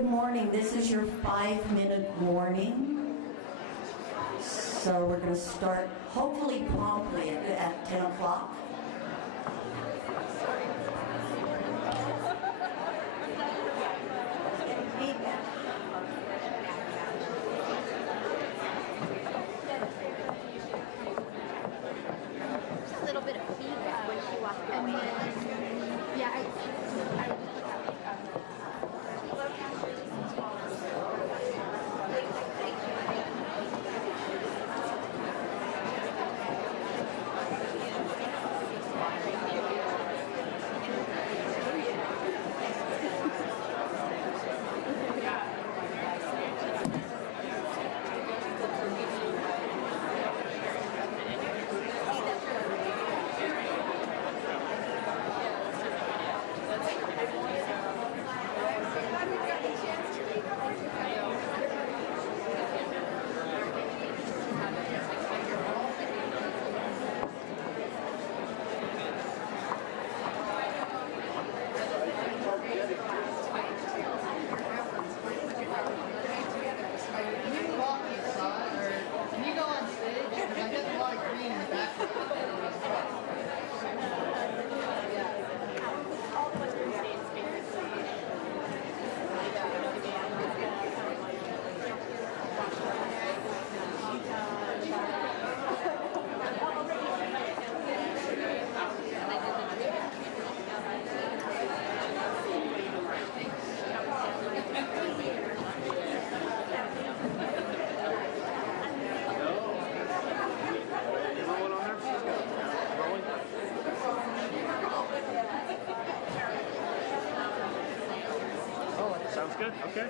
Good morning. This is your 5-minute warning. So we're going to start hopefully promptly at 10 o'clock. A little bit of feedback when she walked in. Yeah, I Sounds good? Okay.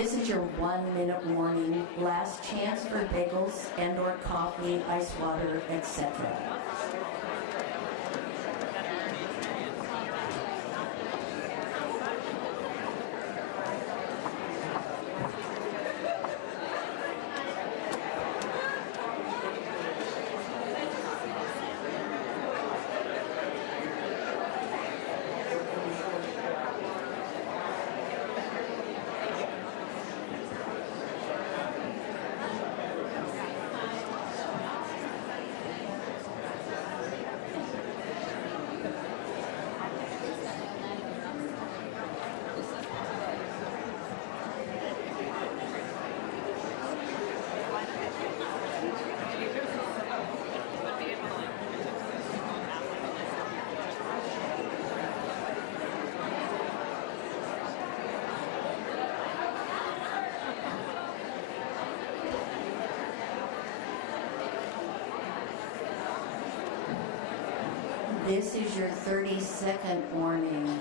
This is your 1-minute warning. Last chance for bagels and/or coffee, ice water, etc. This is your 30-second warning.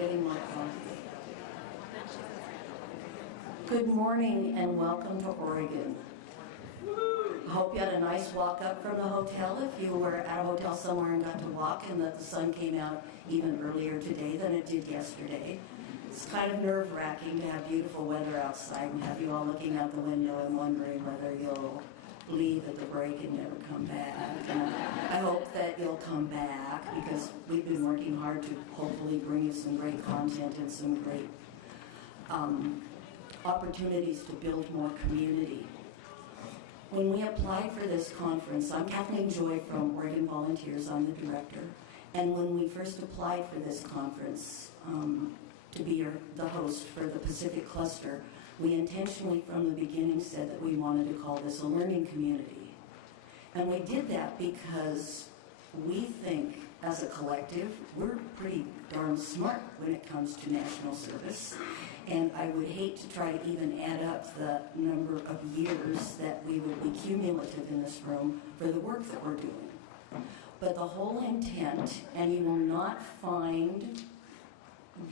Getting my coffee. Good morning and welcome to Oregon. I hope you had a nice walk up from the hotel if you were at a hotel somewhere and got to walk and that the sun came out even earlier today than it did yesterday. It's kind of nerve-wracking to have beautiful weather outside and have you all looking out the window and wondering whether you'll leave at the break and never come back. And I hope that you'll come back because we've been working hard to hopefully bring you some great content and some great opportunities to build more community. When we applied for this conference, I'm Kathleen Joy from Oregon Volunteers, I'm the director, and when we first applied for this conference to be the host for the Pacific Cluster, we intentionally from the beginning said that we wanted to call this a learning community. And we did that because we think as a collective, we're pretty darn smart when it comes to national service. And I would hate to try to even add up the number of years that we would be cumulative in this room for the work that we're doing. But the whole intent, and you will not find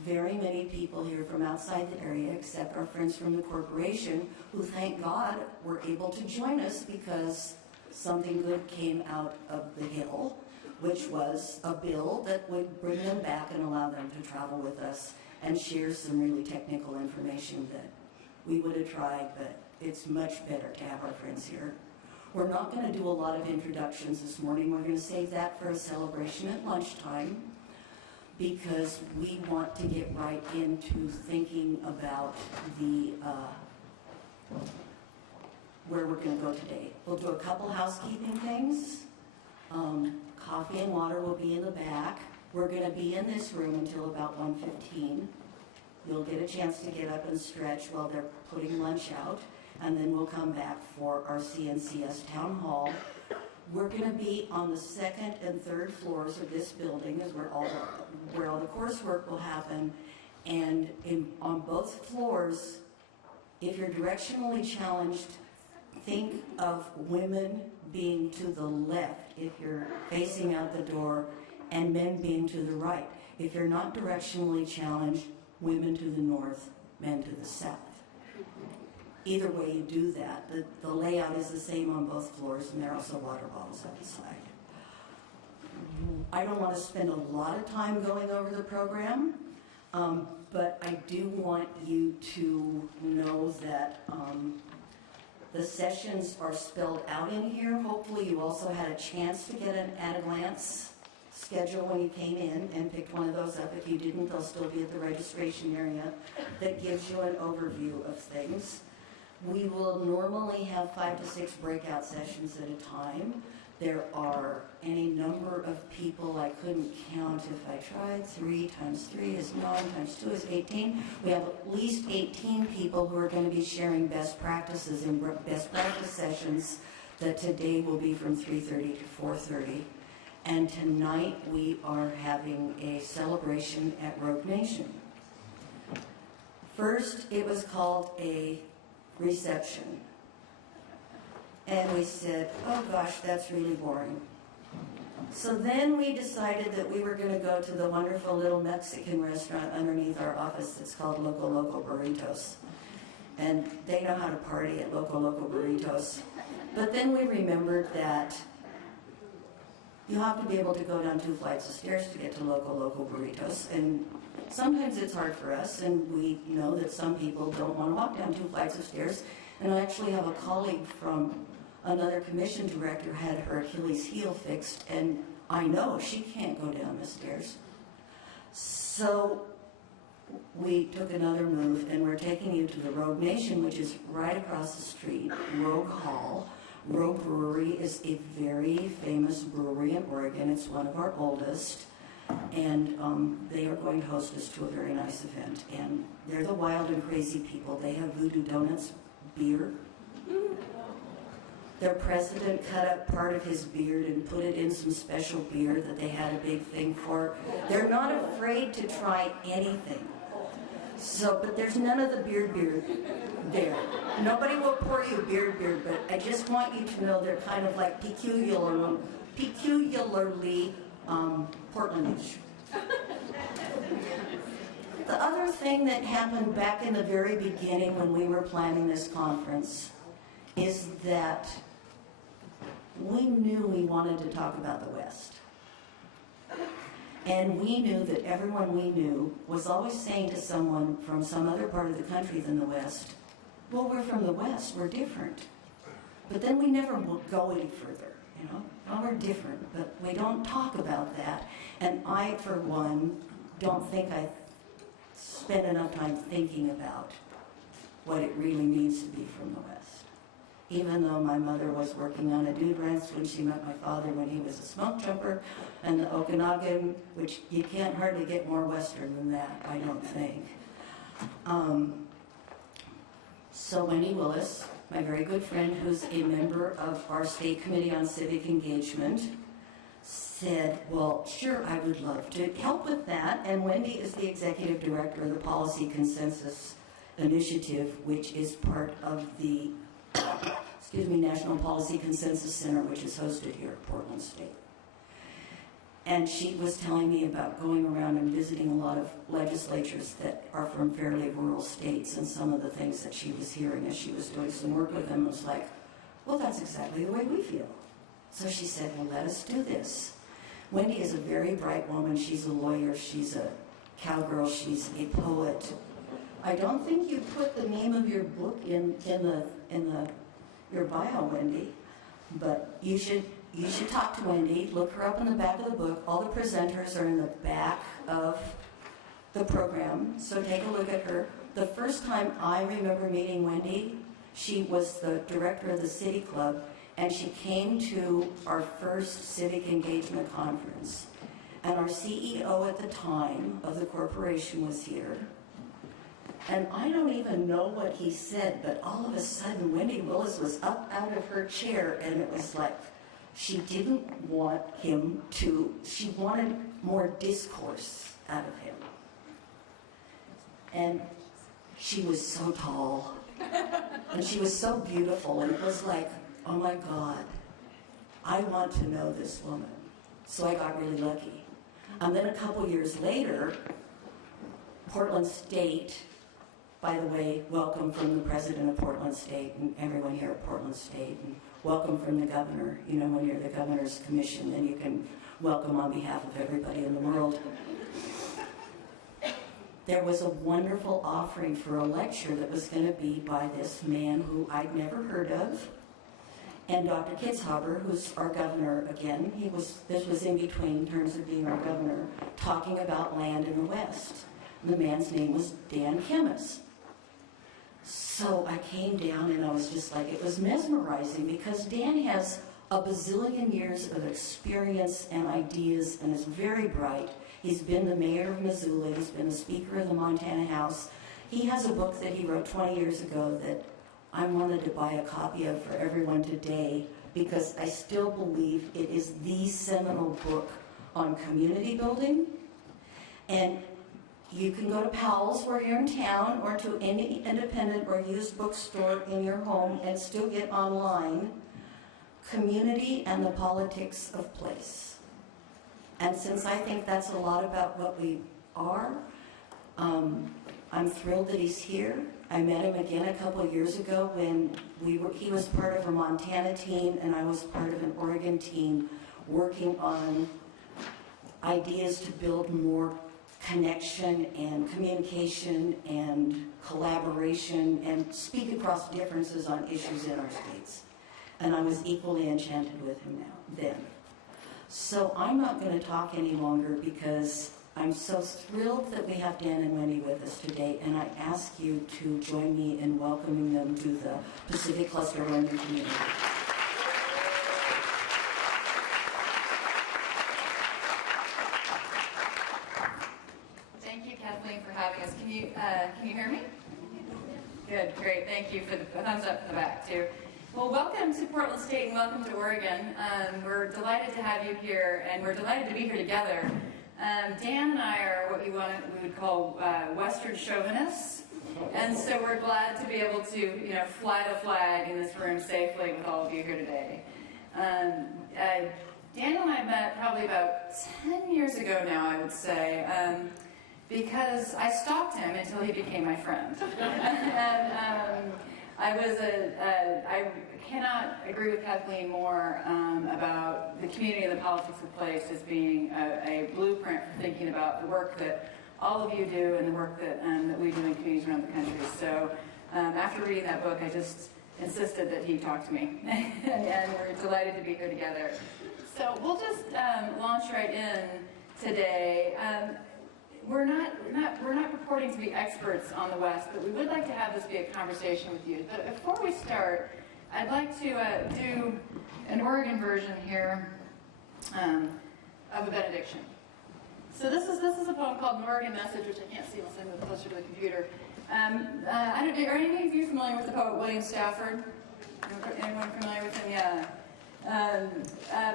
very many people here from outside the area except our friends from the corporation who, thank God, were able to join us because something good came out of the Hill, which was a bill that would bring them back and allow them to travel with us and share some really technical information that we would have tried, but it's much better to have our friends here. We're not going to do a lot of introductions this morning. We're going to save that for a celebration at lunchtime, because we want to get right into thinking about the where we're going to go today. We'll do a couple housekeeping things. Coffee and water will be in the back. We're going to be in this room until about 1:15. You'll get a chance to get up and stretch while they're putting lunch out, and then we'll come back for our CNCS Town Hall. We're going to be on the second and third floors of this building, is where all the coursework will happen. And on both floors, if you're directionally challenged, think of women being to the left if you're facing out the door, and men being to the right. If you're not directionally challenged, women to the north, men to the south. Either way you do that, the layout is the same on both floors, and there are also water bottles outside. I don't want to spend a lot of time going over the program, but I do want you to know that the sessions are spelled out in here. Hopefully you also had a chance to get an at-a-glance schedule when you came in and picked one of those up. If you didn't, they'll still be at the registration area that gives you an overview of things. We will normally have 5 to 6 breakout sessions at a time. There are any number of people, I couldn't count if I tried. 3 times 3 is 9, times 2 is 18. We have at least 18 people who are going to be sharing best practices in best practice sessions that today will be from 3:30 to 4:30. And tonight we are having a celebration at Rogue Nation. First, it was called a reception. And we said, oh gosh, that's really boring. So then we decided that we were going to go to the wonderful little Mexican restaurant underneath our office. It's called Loco Loco Burritos. And they know how to party at Loco Loco Burritos. But then we remembered that you have to be able to go down 2 flights of stairs to get to Loco Loco Burritos. And sometimes it's hard for us, and we know that some people don't want to walk down 2 flights of stairs. And I actually have a colleague from another commission director had her Achilles heel fixed, and I know she can't go down the stairs. So we took another move, and we're taking you to the Rogue Nation, which is right across the street, Rogue Hall. Rogue Brewery is a very famous brewery in Oregon. It's one of our oldest, and they are going to host us to a very nice event. And they're the wild and crazy people. They have Voodoo Donuts beer. Their president cut up part of his beard and put it in some special beer that they had a big thing for. They're not afraid to try anything. So, but there's none of the beard there. Nobody will pour you beard, but I just want you to know they're kind of like peculiarly Portlandish. The other thing that happened back in the very beginning when we were planning this conference is that we knew we wanted to talk about the West. And we knew that everyone we knew was always saying to someone from some other part of the country than the West, well, we're from the West, we're different. But then we never go any further, you know? Well, we're different, but we don't talk about that. And I, for one, don't think I spent enough time thinking about what it really means to be from the West. Even though my mother was working on a dude ranch when she met my father when he was a smoke jumper, and the Okanagan, which you can't hardly get more Western than that, I don't think. So Wendy Willis, my very good friend who's a member of our state committee on civic engagement, said, well, sure, I would love to help with that. And Wendy is the executive director of the Policy Consensus Initiative, which is part of the National Policy Consensus Center, which is hosted here at Portland State. And she was telling me about going around and visiting a lot of legislatures that are from fairly rural states, and some of the things that she was hearing as she was doing some work with them was like, well, that's exactly the way we feel. So she said, well, let us do this. Wendy is a very bright woman. She's a lawyer. She's a cowgirl. She's a poet. I don't think you put the name of your book in your bio, Wendy, but you should talk to Wendy. Look her up in the back of the book. All the presenters are in the back of the program, so take a look at her. The first time I remember meeting Wendy, she was the director of the City Club, and she came to our first civic engagement conference. And our CEO at the time of the corporation was here. And I don't even know what he said, but all of a sudden Wendy Willis was up out of her chair, and it was like she didn't want him to, she wanted more discourse out of him. And she was so tall, and she was so beautiful, and it was like, oh my God, I want to know this woman. So I got really lucky. And then a couple years later, Portland State, by the way, welcome from the president of Portland State and everyone here at Portland State, and welcome from the governor. You know, when you're the governor's commission, then you can welcome on behalf of everybody in the world. There was a wonderful offering for a lecture that was going to be by this man who I'd never heard of. And Dr. Kitzhaber, who's our governor again, this was in between terms of being our governor, talking about land in the West. And the man's name was Dan Kemmis. So I came down and I was just like, it was mesmerizing because Dan has a bazillion years of experience and ideas and is very bright. He's been the mayor of Missoula, he's been the speaker of the Montana House. He has a book that he wrote 20 years ago that I wanted to buy a copy of for everyone today because I still believe it is the seminal book on community building. And you can go to Powell's where you're in town or to any independent or used bookstore in your home and still get online Community and the Politics of Place. And since I think that's a lot about what we are, I'm thrilled that he's here. I met him again a couple of years ago when he was part of a Montana team and I was part of an Oregon team working on ideas to build more connection and communication and collaboration and speak across differences on issues in our states. And I was equally enchanted with him then. So I'm not going to talk any longer because I'm so thrilled that we have Dan and Wendy with us today, and I ask you to join me in welcoming them to the Pacific Cluster Learning Community. Thank you, Kathleen, for having us. Can you hear me? Good, great. Thank you for the thumbs up from the back, too. Well, welcome to Portland State and welcome to Oregon. We're delighted to have you here, and we're delighted to be here together. Dan and I are what we would call Western chauvinists, and so we're glad to be able to, fly the flag in this room safely with all of you here today. Dan and I met probably about 10 years ago now, I would say, because I stalked him until he became my friend. And I cannot agree with Kathleen more about the community and the politics of place as being a blueprint for thinking about the work that all of you do and the work that we do in communities around the country. So after reading that book, I just insisted that he talk to me, and we're delighted to be here together. So we'll just launch right in today. We're not purporting to be experts on the West, but we would like to have this be a conversation with you. But before we start, I'd like to do an Oregon version here of a benediction. So this is a poem called An Oregon Message, which I can't see unless I move closer to the computer. Are any of you familiar with the poet William Stafford? Anyone familiar with him? Yeah.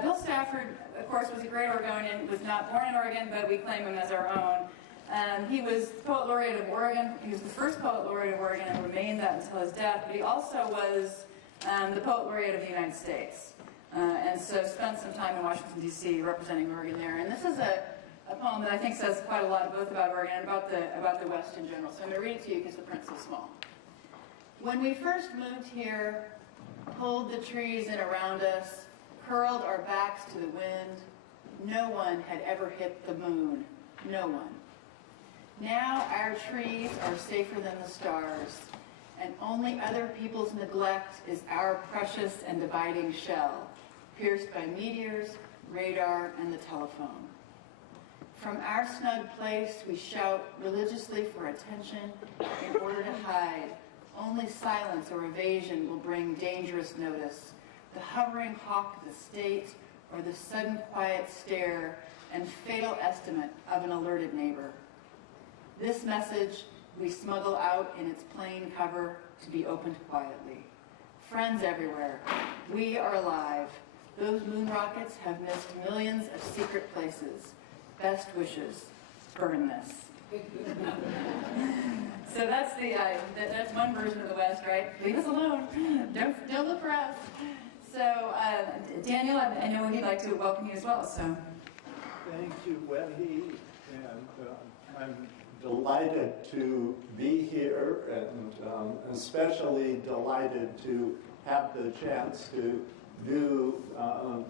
Bill Stafford, of course, was a great Oregonian, was not born in Oregon, but we claim him as our own. He was Poet Laureate of Oregon. He was the first Poet Laureate of Oregon and remained that until his death, but he also was the Poet Laureate of the United States. And so spent some time in Washington, D.C. representing Oregon there. And this is a poem that I think says quite a lot both about Oregon and about the West in general. So I'm going to read it to you because the print's so small. When we first moved here, pulled the trees in around us, curled our backs to the wind, no one had ever hit the moon. No one. Now our trees are safer than the stars, and only other people's neglect is our precious and dividing shell, pierced by meteors, radar, and the telephone. From our snug place, we shout religiously for attention in order to hide. Only silence or evasion will bring dangerous notice. The hovering hawk of the state, or the sudden quiet stare and fatal estimate of an alerted neighbor. This message we smuggle out in its plain cover to be opened quietly. Friends everywhere, we are alive. Those moon rockets have missed millions of secret places. Best wishes, burn this. So that's that's one version of the West, right? Leave us alone. Don't look for us. So Daniel, I know he'd like to welcome you as well. So thank you, Wendy, and I'm delighted to be here, and especially delighted to have the chance to do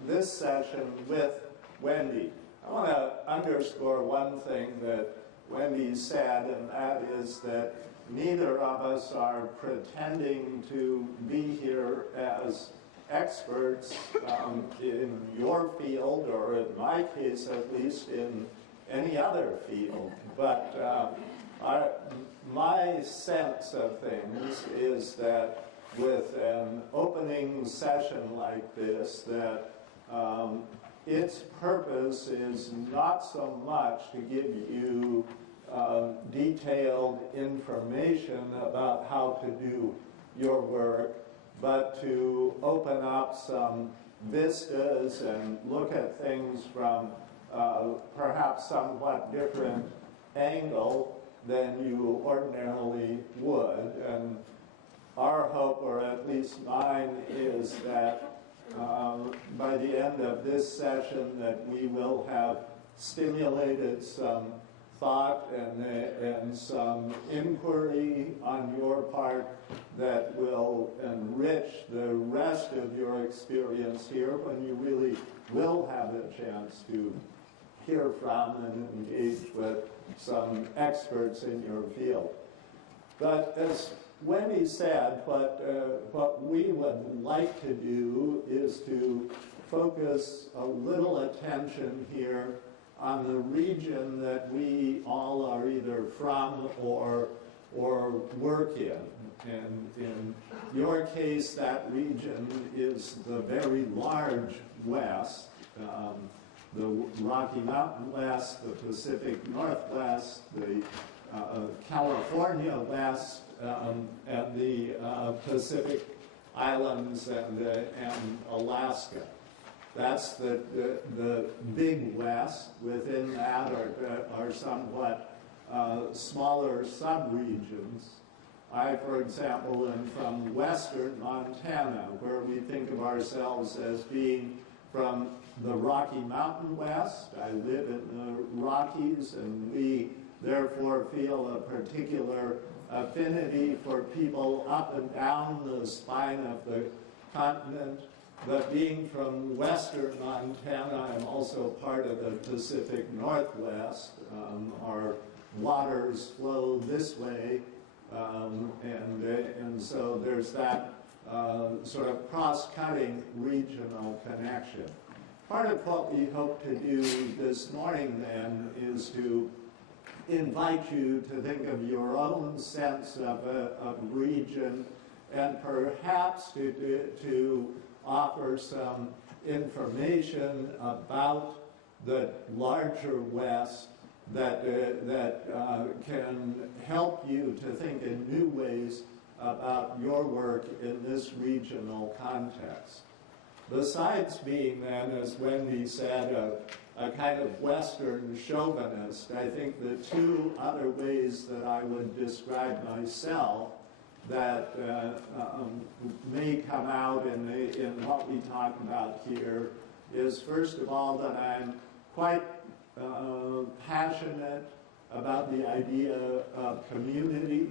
this session with Wendy. I want to underscore one thing that Wendy said, and that is that neither of us are pretending to be here as experts in your field, or in my case at least, in any other field. But my sense of things is that with an opening session like this, that its purpose is not so much to give you detailed information about how to do your work, but to open up some vistas and look at things from perhaps somewhat different angle than you ordinarily would. And our hope, or at least mine, is that by the end of this session that we will have stimulated some thought and some inquiry on your part that will enrich the rest of your experience here, when you really will have a chance to hear from and engage with some experts in your field. But as Wendy said, what we would like to do is to focus a little attention here on the region that we all are either from or work in. And in your case, that region is the very large West, the Rocky Mountain West, the Pacific Northwest, the California West, and the Pacific Islands and Alaska. That's the big West. Within that are somewhat smaller subregions. I, for example, am from western Montana, where we think of ourselves as being from the Rocky Mountain West. I live in the Rockies, and we therefore feel a particular affinity for people up and down the spine of the continent. But being from western Montana, I'm also part of the Pacific Northwest. Our waters flow this way, and so there's that sort of cross-cutting regional connection. Part of what we hope to do this morning then is to invite you to think of your own sense of region, and perhaps to offer some information about the larger West that can help you to think in new ways about your work in this regional context. Besides being then, as Wendy said, a kind of Western chauvinist, I think the two other ways that I would describe myself that may come out in what we talk about here is, first of all, that I'm quite passionate about the idea of community.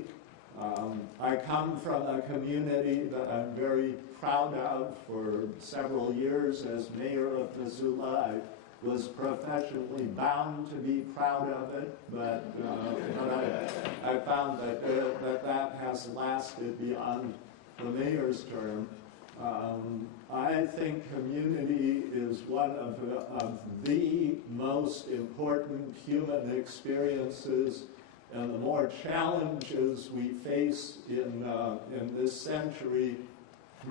I come from a community that I'm very proud of. For several years as mayor of Missoula, I was professionally bound to be proud of it, but I found that has lasted beyond the mayor's term. I think community is one of the most important human experiences, and the more challenges we face in this century,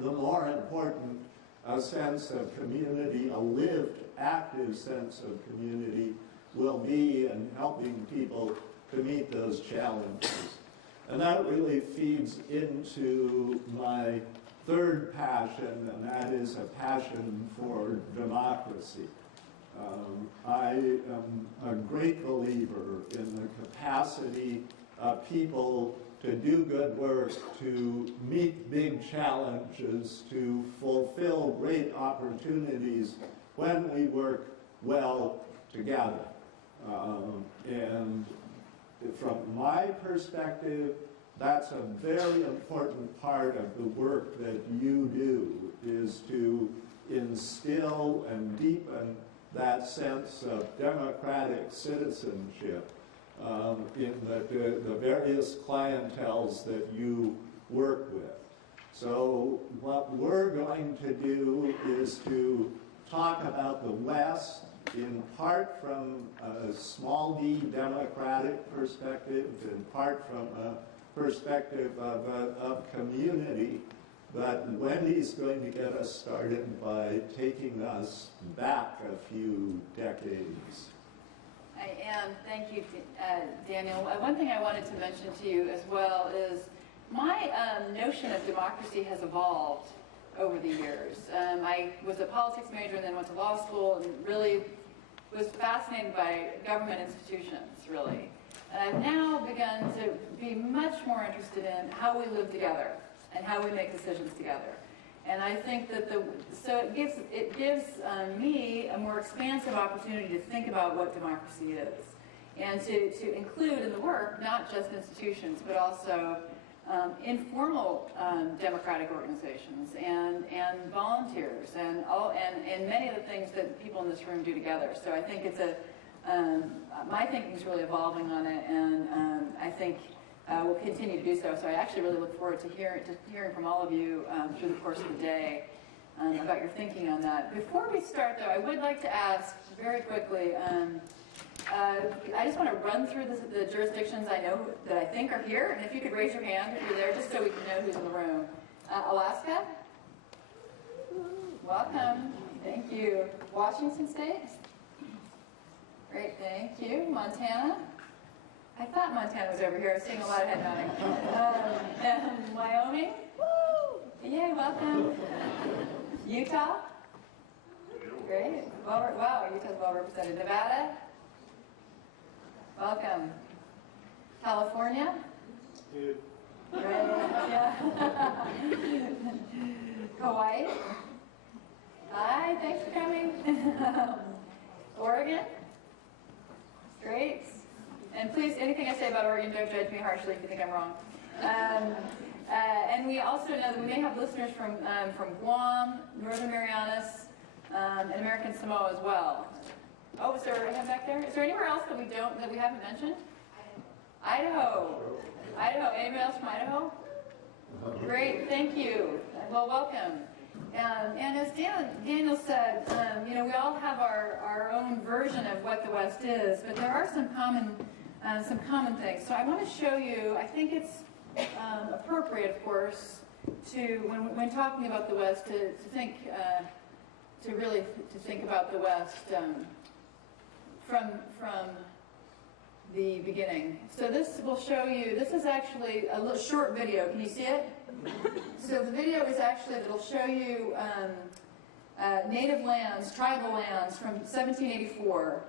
the more important a sense of community, a lived, active sense of community, will be in helping people to meet those challenges. And that really feeds into my third passion, and that is a passion for democracy. I am a great believer in the capacity of people to do good work, to meet big challenges, to fulfill great opportunities when we work well together. And from my perspective, that's a very important part of the work that you do, is to instill and deepen that sense of democratic citizenship in the various clienteles that you work with. So what we're going going to do is to talk about the West in part from a small d democratic perspective, in part from a perspective of community. But Wendy's going to get us started by taking us back a few decades. I am. Thank you, Daniel. One thing I wanted to mention to you as well is my notion of democracy has evolved over the years. I was a politics major and then went to law school and really was fascinated by government institutions, really. And I've now begun to be much more interested in how we live together and how we make decisions together. And I think that it gives me a more expansive opportunity to think about what democracy is, and to include in the work not just institutions, but also informal democratic organizations and volunteers and many of the things that people in this room do together. So I think it's my thinking is really evolving on it, and I think we'll continue to do so. So I actually really look forward to hearing from all of you through the course of the day about your thinking on that. Before we start, though, I would like to ask very quickly. I just want to run through the jurisdictions I know that I think are here, and if you could raise your hand if you're there, just so we can know who's in the room. Alaska? Welcome. Thank you. Washington State? Great, thank you. Montana? I thought Montana was over here. I was seeing a lot of head nodding. Wyoming? Woo! Yay, welcome. Utah? Great. Wow, Utah's well represented. Nevada? Welcome. California? Dude. Right, yeah. Hawaii? Hi, thanks for coming. Oregon? Great. And please, anything I say about Oregon, don't judge me harshly if you think I'm wrong. And we also know that we may have listeners from Guam, Northern Marianas, and American Samoa as well. Oh, is there a hand back there? Is there anywhere else that we haven't mentioned? Idaho. Anybody else from Idaho? Great, thank you. Well, welcome. And as Daniel said, we all have our own version of what the West is, but there are some common things. So I want to show you. I think it's appropriate, of course, to when talking about the West, to think about the West from the beginning. So this will show you. This is actually a little short video. Can you see it? So the video is actually that'll show you native lands, tribal lands from 1784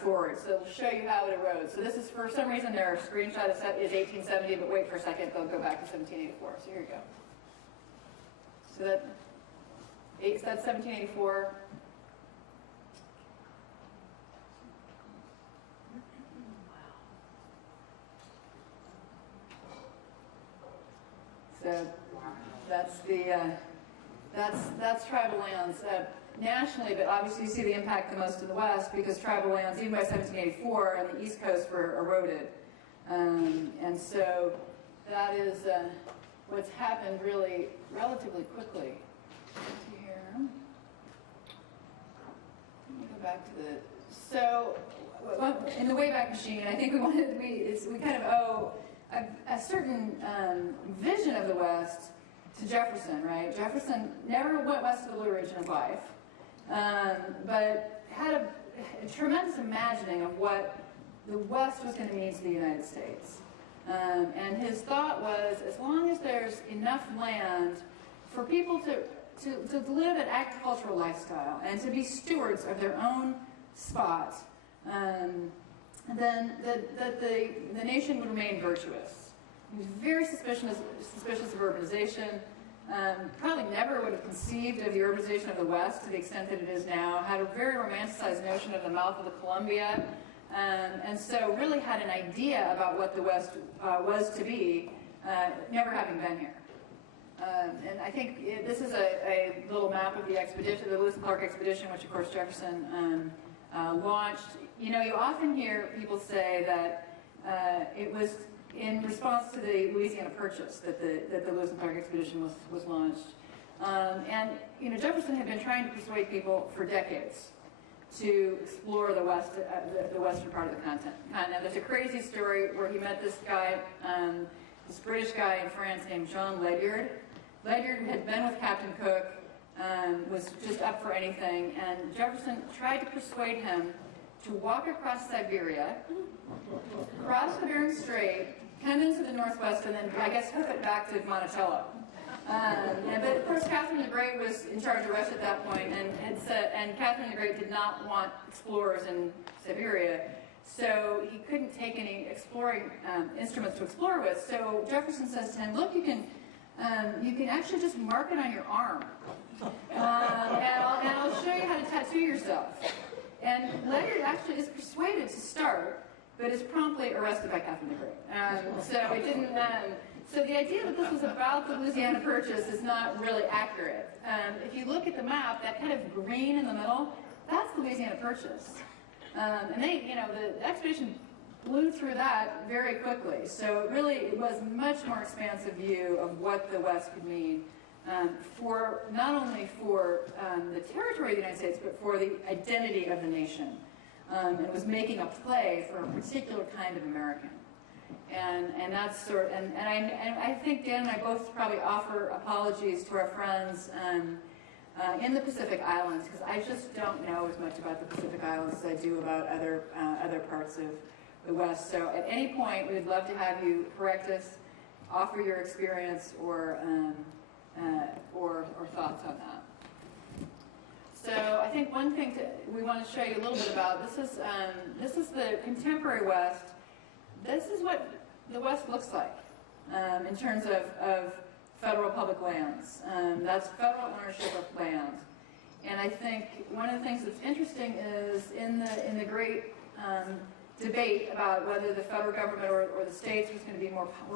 forward. So it'll show you how it erodes. So this is, for some reason, their screenshot is 1870, but wait for a second, they'll go back to 1784. So here you go. So that's 1784. So that's tribal lands nationally, but obviously you see the impact the most in the West because tribal lands, even by 1784, on the East Coast were eroded. And so that is what's happened really relatively quickly. Here. Let me go back to so in the Wayback Machine, I think we kind of owe a certain vision of the West to Jefferson, right? Jefferson never went west of the Blue Ridge in his life, but had a tremendous imagining of what the West was going to mean to the United States. And his thought was, as long as there's enough land for people to live an agricultural lifestyle and to be stewards of their own spot, then the nation would remain virtuous. He was very suspicious of urbanization. Probably never would have conceived of the urbanization of the West to the extent that it is now. Had a very romanticized notion of the mouth of the Columbia, and so really had an idea about what the West was to be, never having been here. And I think this is a little map of the expedition, the Lewis and Clark expedition, which of course Jefferson launched. You often hear people say that it was in response to the Louisiana Purchase that the Lewis and Clark expedition was launched. And Jefferson had been trying to persuade people for decades to explore the western part of the continent. There's a crazy story where he met this guy, this British guy in France named John Ledyard. Ledyard had been with Captain Cook, was just up for anything, and Jefferson tried to persuade him to walk across Siberia, cross the Bering Strait, come into the Northwest, and then, I guess, hook it back to Monticello. But of course, Catherine the Great was in charge of Russia at that point, and Catherine the Great did not want explorers in Siberia, so he couldn't take any exploring instruments to explore with. So Jefferson says to him, "Look, you can actually just mark it on your arm, and I'll show you how to tattoo yourself." And Ledyard actually is persuaded to start, but is promptly arrested by Catherine the Great. So it didn't. So the idea that this was about the Louisiana Purchase is not really accurate. If you look at the map, that kind of green in the middle, that's the Louisiana Purchase. And the expedition blew through that very quickly. So it was a much more expansive view of what the West could mean for not only for the territory of the United States, but for the identity of the nation. It was making a play for a particular kind of American. And that's and I think Dan and I both probably offer apologies to our friends in the Pacific Islands, because I just don't know as much about the Pacific Islands as I do about other parts of the West. So at any point, we'd love to have you correct us, offer your experience or thoughts on that. So I think one thing we want to show you a little bit about, this is the contemporary West. This is what the West looks like in terms of federal public lands. That's federal ownership of land. And I think one of the things that's interesting is in the great debate about whether the federal government or the states were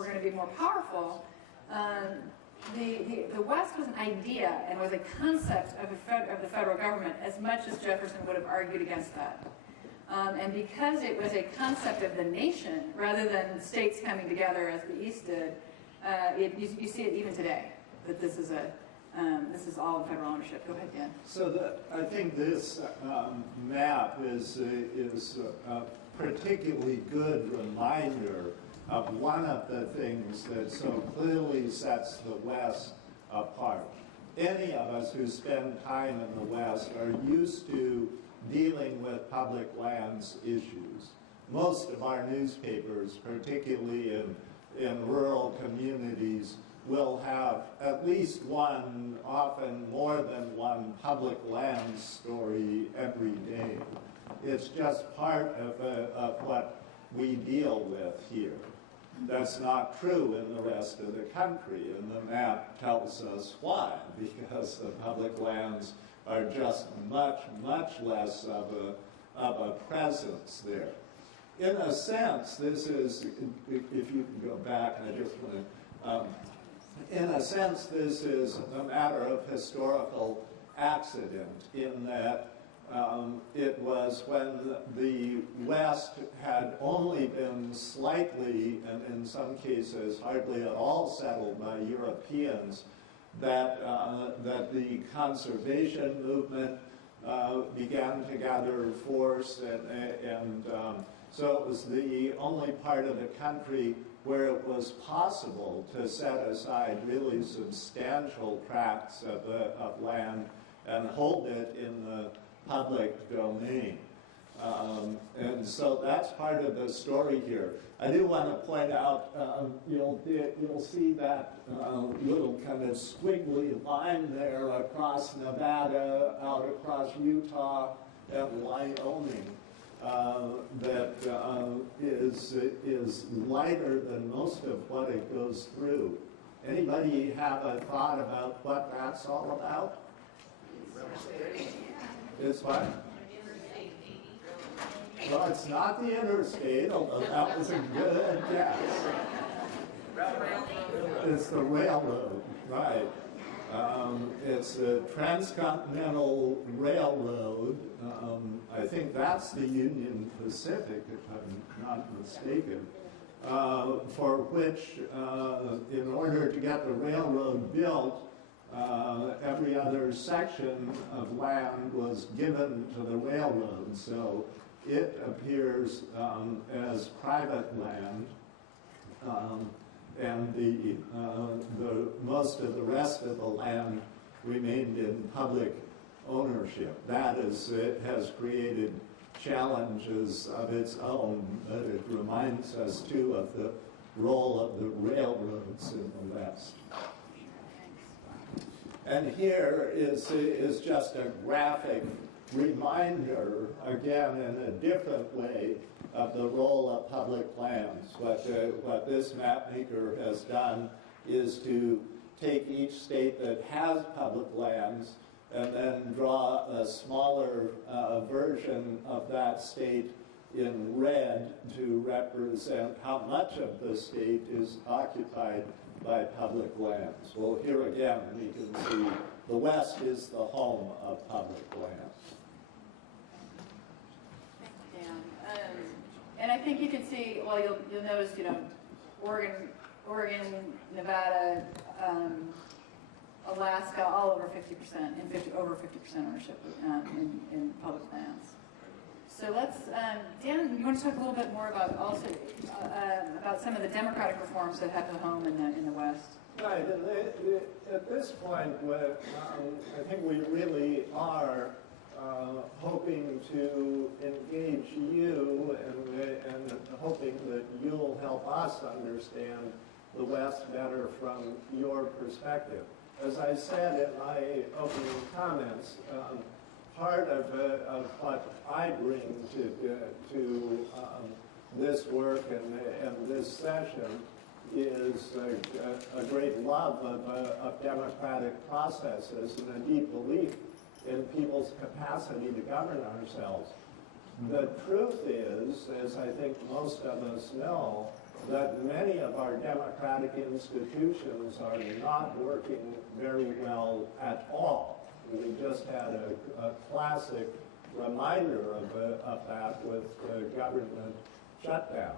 going to be more powerful, the West was an idea and was a concept of the federal government, as much as Jefferson would have argued against that. And because it was a concept of the nation, rather than states coming together as the East did, you see it even today, that this is all in federal ownership. Go ahead, Dan. So I think this map is a particularly good reminder of one of the things that so clearly sets the West apart. Any of us who spend time in the West are used to dealing with public lands issues. Most of our newspapers, particularly in rural communities, will have at least one, often more than one, public land story every day. It's just part of what we deal with here. That's not true in the rest of the country, and the map tells us why, because the public lands are just much, much less of a presence there. In a sense, this is, if you can go back, I just want to, in a sense, this is a matter of historical accident, in that it was when the West had only been slightly, and in some cases hardly at all, settled by Europeans, that the conservation movement began to gather force, and so it was the only part of the country where it was possible to set aside really substantial tracts of land and hold it in the public domain. And so that's part of the story here. I do want to point out, you'll see that little kind of squiggly line there across Nevada, out across Utah, and Wyoming, that is lighter than most of what it goes through. Anybody have a thought about what that's all about? It's what? Well, it's not the interstate, although that was a good guess. It's the railroad, right. It's the Transcontinental Railroad. I think that's the Union Pacific, if I'm not mistaken, for which, in order to get the railroad built, every other section of land was given to the railroad, so it appears as private land, and the most of the rest of the land remained in public ownership. That is, it has created challenges of its own, but it reminds us too of the role of the railroads in the West. And here is just a graphic reminder, again in a different way, of the role of public lands. What this map maker has done is to take each state that has public lands and then draw a smaller version of that state in red to represent how much of the state is occupied by public lands. Well, here again, we can see the West is the home of public lands. Thanks, Dan. And I think you can see, well, you'll notice, Oregon, Nevada, Alaska, all over 50%, and over 50% ownership in public lands. So let's, Dan, you want to talk a little bit more about also about some of the democratic reforms that have a home in the West? Right, and at this point, I think we really are hoping to engage you and hoping that you'll help us understand the West better from your perspective. As I said in my opening comments, part of what I bring to this work and this session is a great love of democratic processes and a deep belief in people's capacity to govern ourselves. The truth is, as I think most of us know, that many of our democratic institutions are not working very well at all. We just had a classic reminder of that with the government shutdown.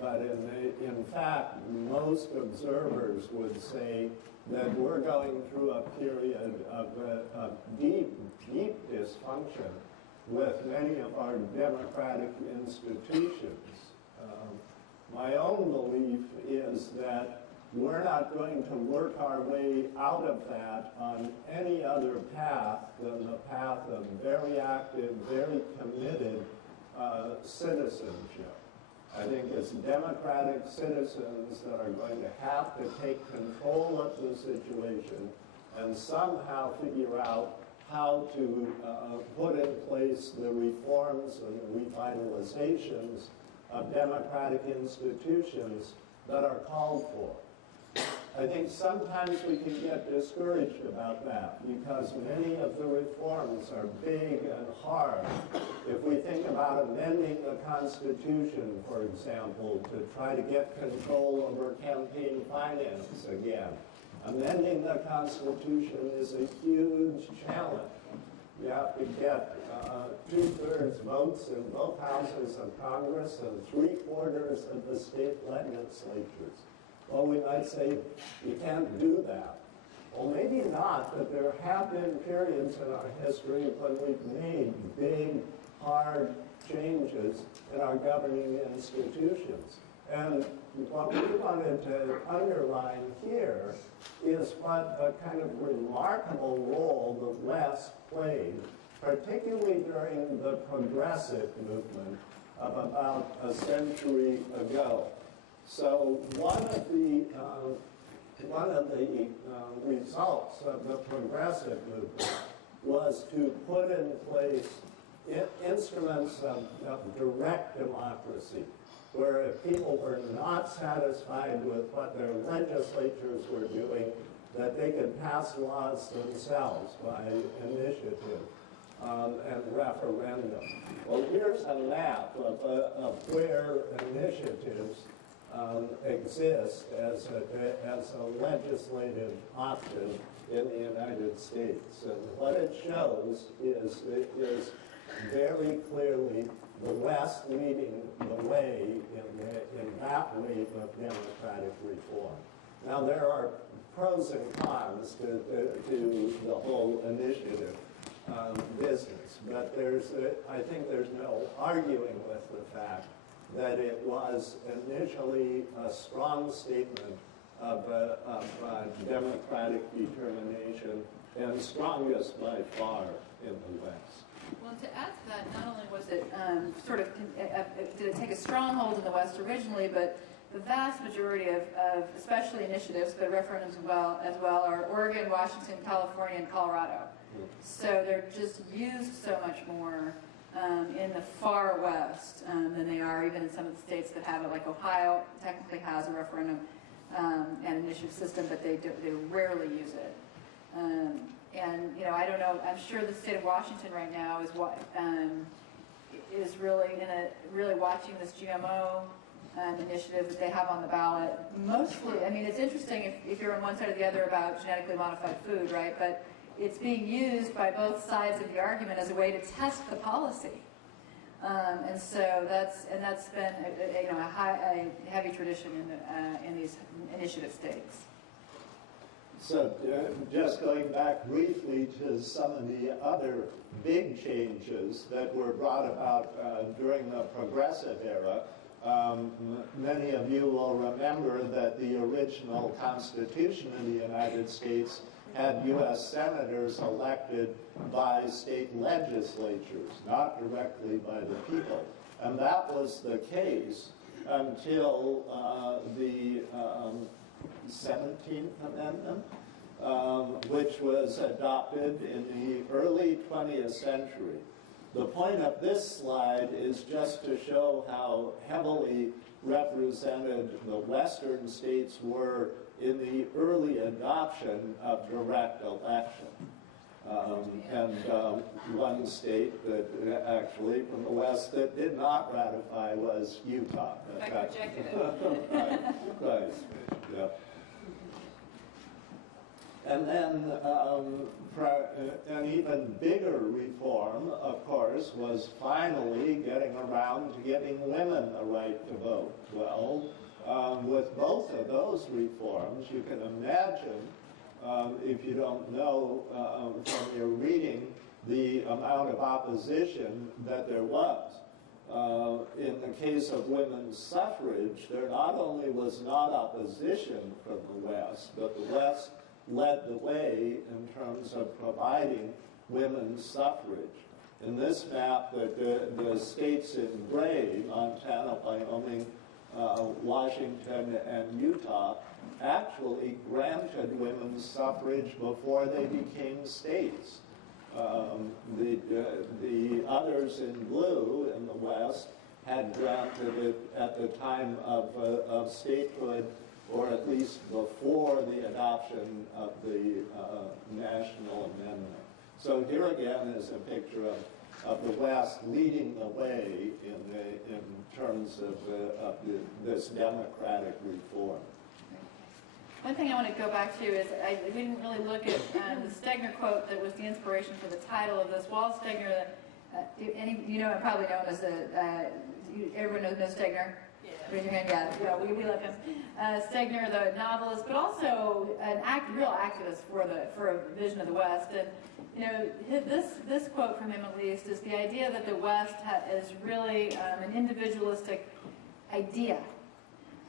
But in fact, most observers would say that we're going through a period of deep dysfunction with many of our democratic institutions. My own belief is that we're not going to work our way out of that on any other path than the path of very active, very committed citizenship. I think it's democratic citizens that are going to have to take control of the situation and somehow figure out how to put in place the reforms and revitalizations of democratic institutions that are called for. I think sometimes we can get discouraged about that because many of the reforms are big and hard. If we think about amending the Constitution, for example, to try to get control over campaign finance again, amending the Constitution is a huge challenge. You have to get 2/3 votes in both houses of Congress and 3/4 of the state legislatures. Well, we might say, you can't do that. Well, maybe not, but there have been periods in our history when we've made big, hard changes in our governing institutions. And what we wanted to underline here is what a kind of remarkable role the West played, particularly during the progressive movement of about a century ago. So one of the results of the progressive movement was to put in place instruments of direct democracy, where if people were not satisfied with what their legislatures were doing, that they could pass laws themselves by initiative and referendum. Well, here's a map of where initiatives exist as a legislative option in the United States. And what it shows is very clearly the West leading the way in that wave of democratic reform. Now, there are pros and cons to the whole initiative business, but I think there's no arguing with the fact that it was initially a strong statement of democratic determination, and strongest by far in the West. Well, to add to that, not only was it did it take a stronghold in the West originally, but the vast majority of especially initiatives, but referendums as well, are Oregon, Washington, California, and Colorado. So they're just used so much more in the far West than they are even in some of the states that have it, like Ohio technically has a referendum and initiative system, but they rarely use it. And I don't know. I'm sure the state of Washington right now is really watching this GMO initiative that they have on the ballot. Mostly, I mean, it's interesting if you're on one side or the other about genetically modified food, right? But it's being used by both sides of the argument as a way to test the policy. And so that's been a heavy tradition in these initiative states. So just going back briefly to some of the other big changes that were brought about during the Progressive era, many of you will remember that the original Constitution of the United States had U.S. senators elected by state legislatures, not directly by the people. And that was the case until the 17th Amendment, which was adopted in the early 20th century. The point of this slide is just to show how heavily represented the Western states were in the early adoption of direct election. One state that actually from the West that did not ratify was Utah. I rejected it. Right. Yep. And then an even bigger reform, of course, was finally getting around to giving women the right to vote. Well, with both of those reforms, you can imagine, if you don't know from your reading, the amount of opposition that there was. In the case of women's suffrage, there not only was not opposition from the West, but the West led the way in terms of providing women's suffrage. In this map, the states in gray, Montana, Wyoming, Washington, and Utah, actually granted women's suffrage before they became states. The others in blue in the West had granted it at the time of statehood, or at least before the adoption of the National Amendment. So here again is a picture of the West leading the way in terms of this democratic reform. One thing I want to go back to is we didn't really look at the Stegner quote that was the inspiration for the title of this. Wallace Stegner, probably know him as everyone knows Stegner? Yeah. Raise your hand, yeah, we love him. Stegner, the novelist, but also an real activist for a vision of the West. And this quote from him at least is the idea that the West is really an individualistic idea.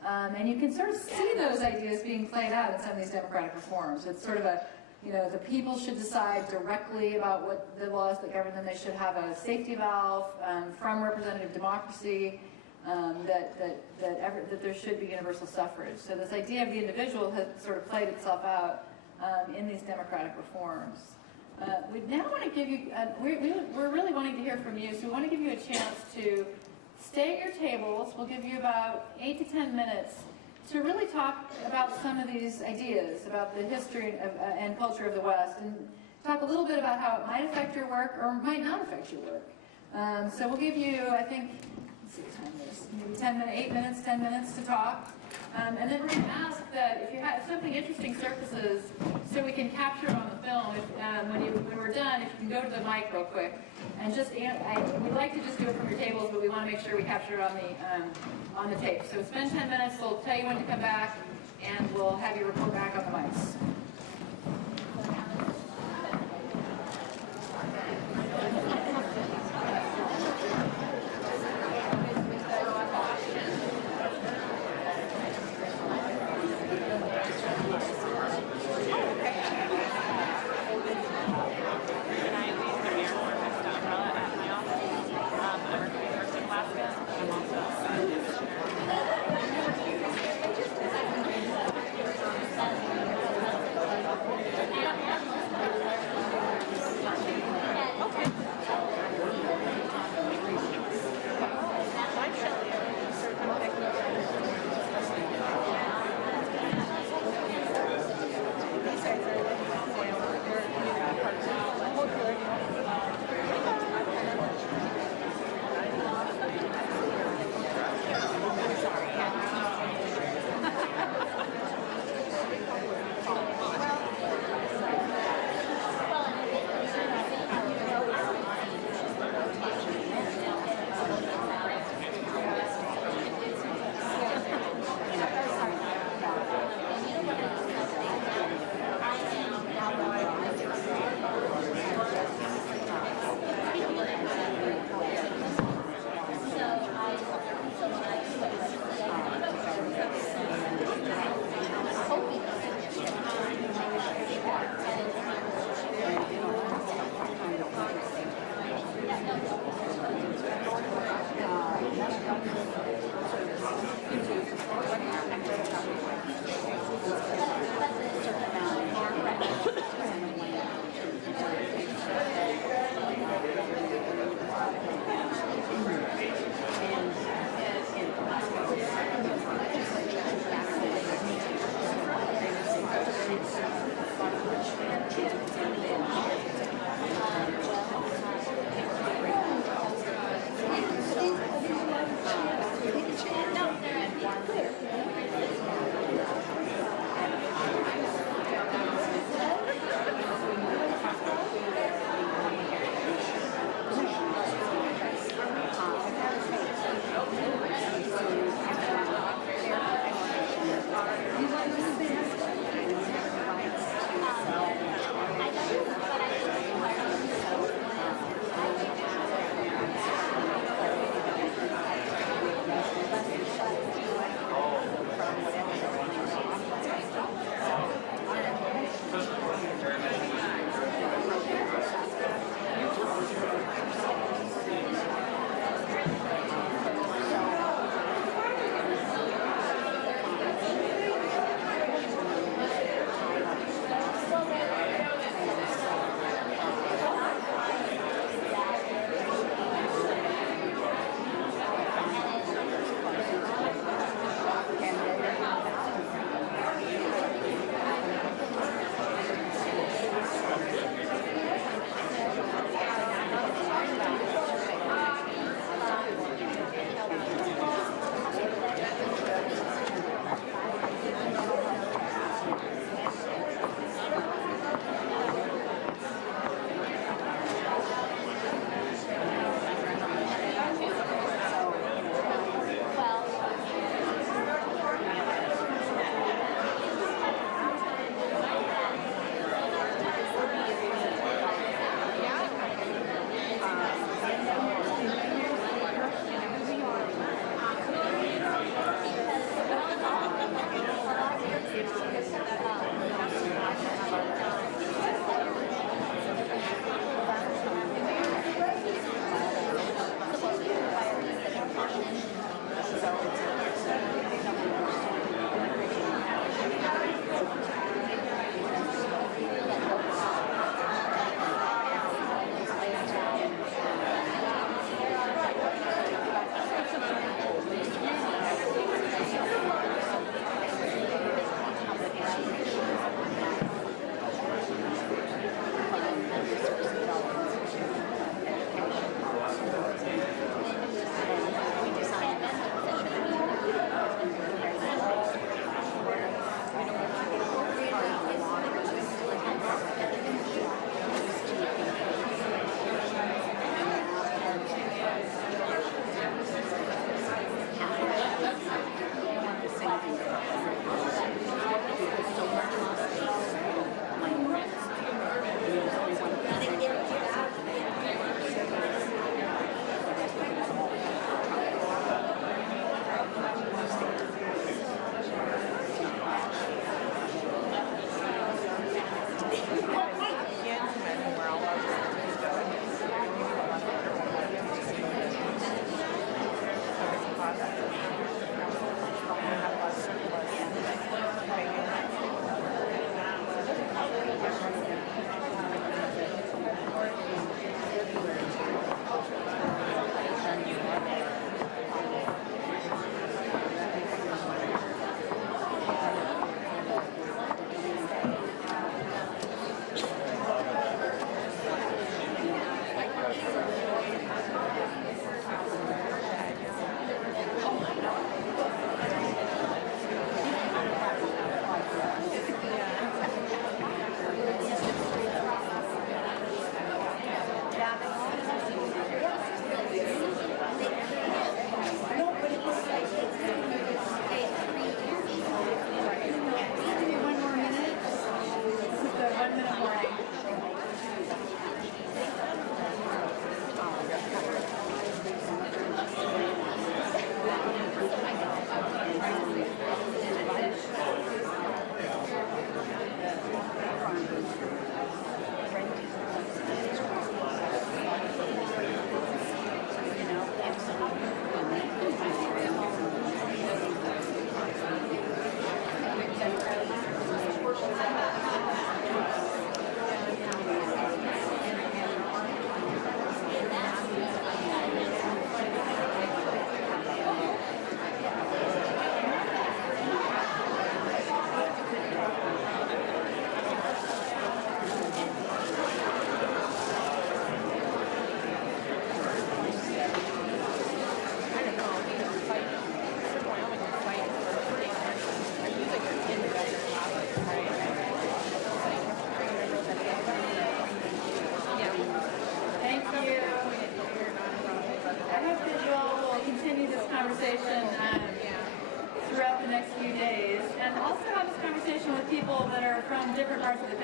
And you can sort of see those ideas being played out in some of these democratic reforms. It's sort of the people should decide directly about what the laws that govern them. They should have a safety valve from representative democracy, that there should be universal suffrage. So this idea of the individual has sort of played itself out in these democratic reforms. We now want to give you, we're really wanting to hear from you, so we want to give you a chance to stay at your tables. We'll give you about 8 to 10 minutes to really talk about some of these ideas, about the history and culture of the West, and talk a little bit about how it might affect your work or might not affect your work. So we'll give you, I think, let's see what time it is, maybe 10 minutes to talk. And then we're going to ask that if you have something interesting surfaces, so we can capture it on the film. When we're done, if you can go to the mic real quick, and we'd like to just do it from your tables, but we want to make sure we capture it on the tape. So spend 10 minutes. We'll tell you when to come back. and we'll have you report back on the mics.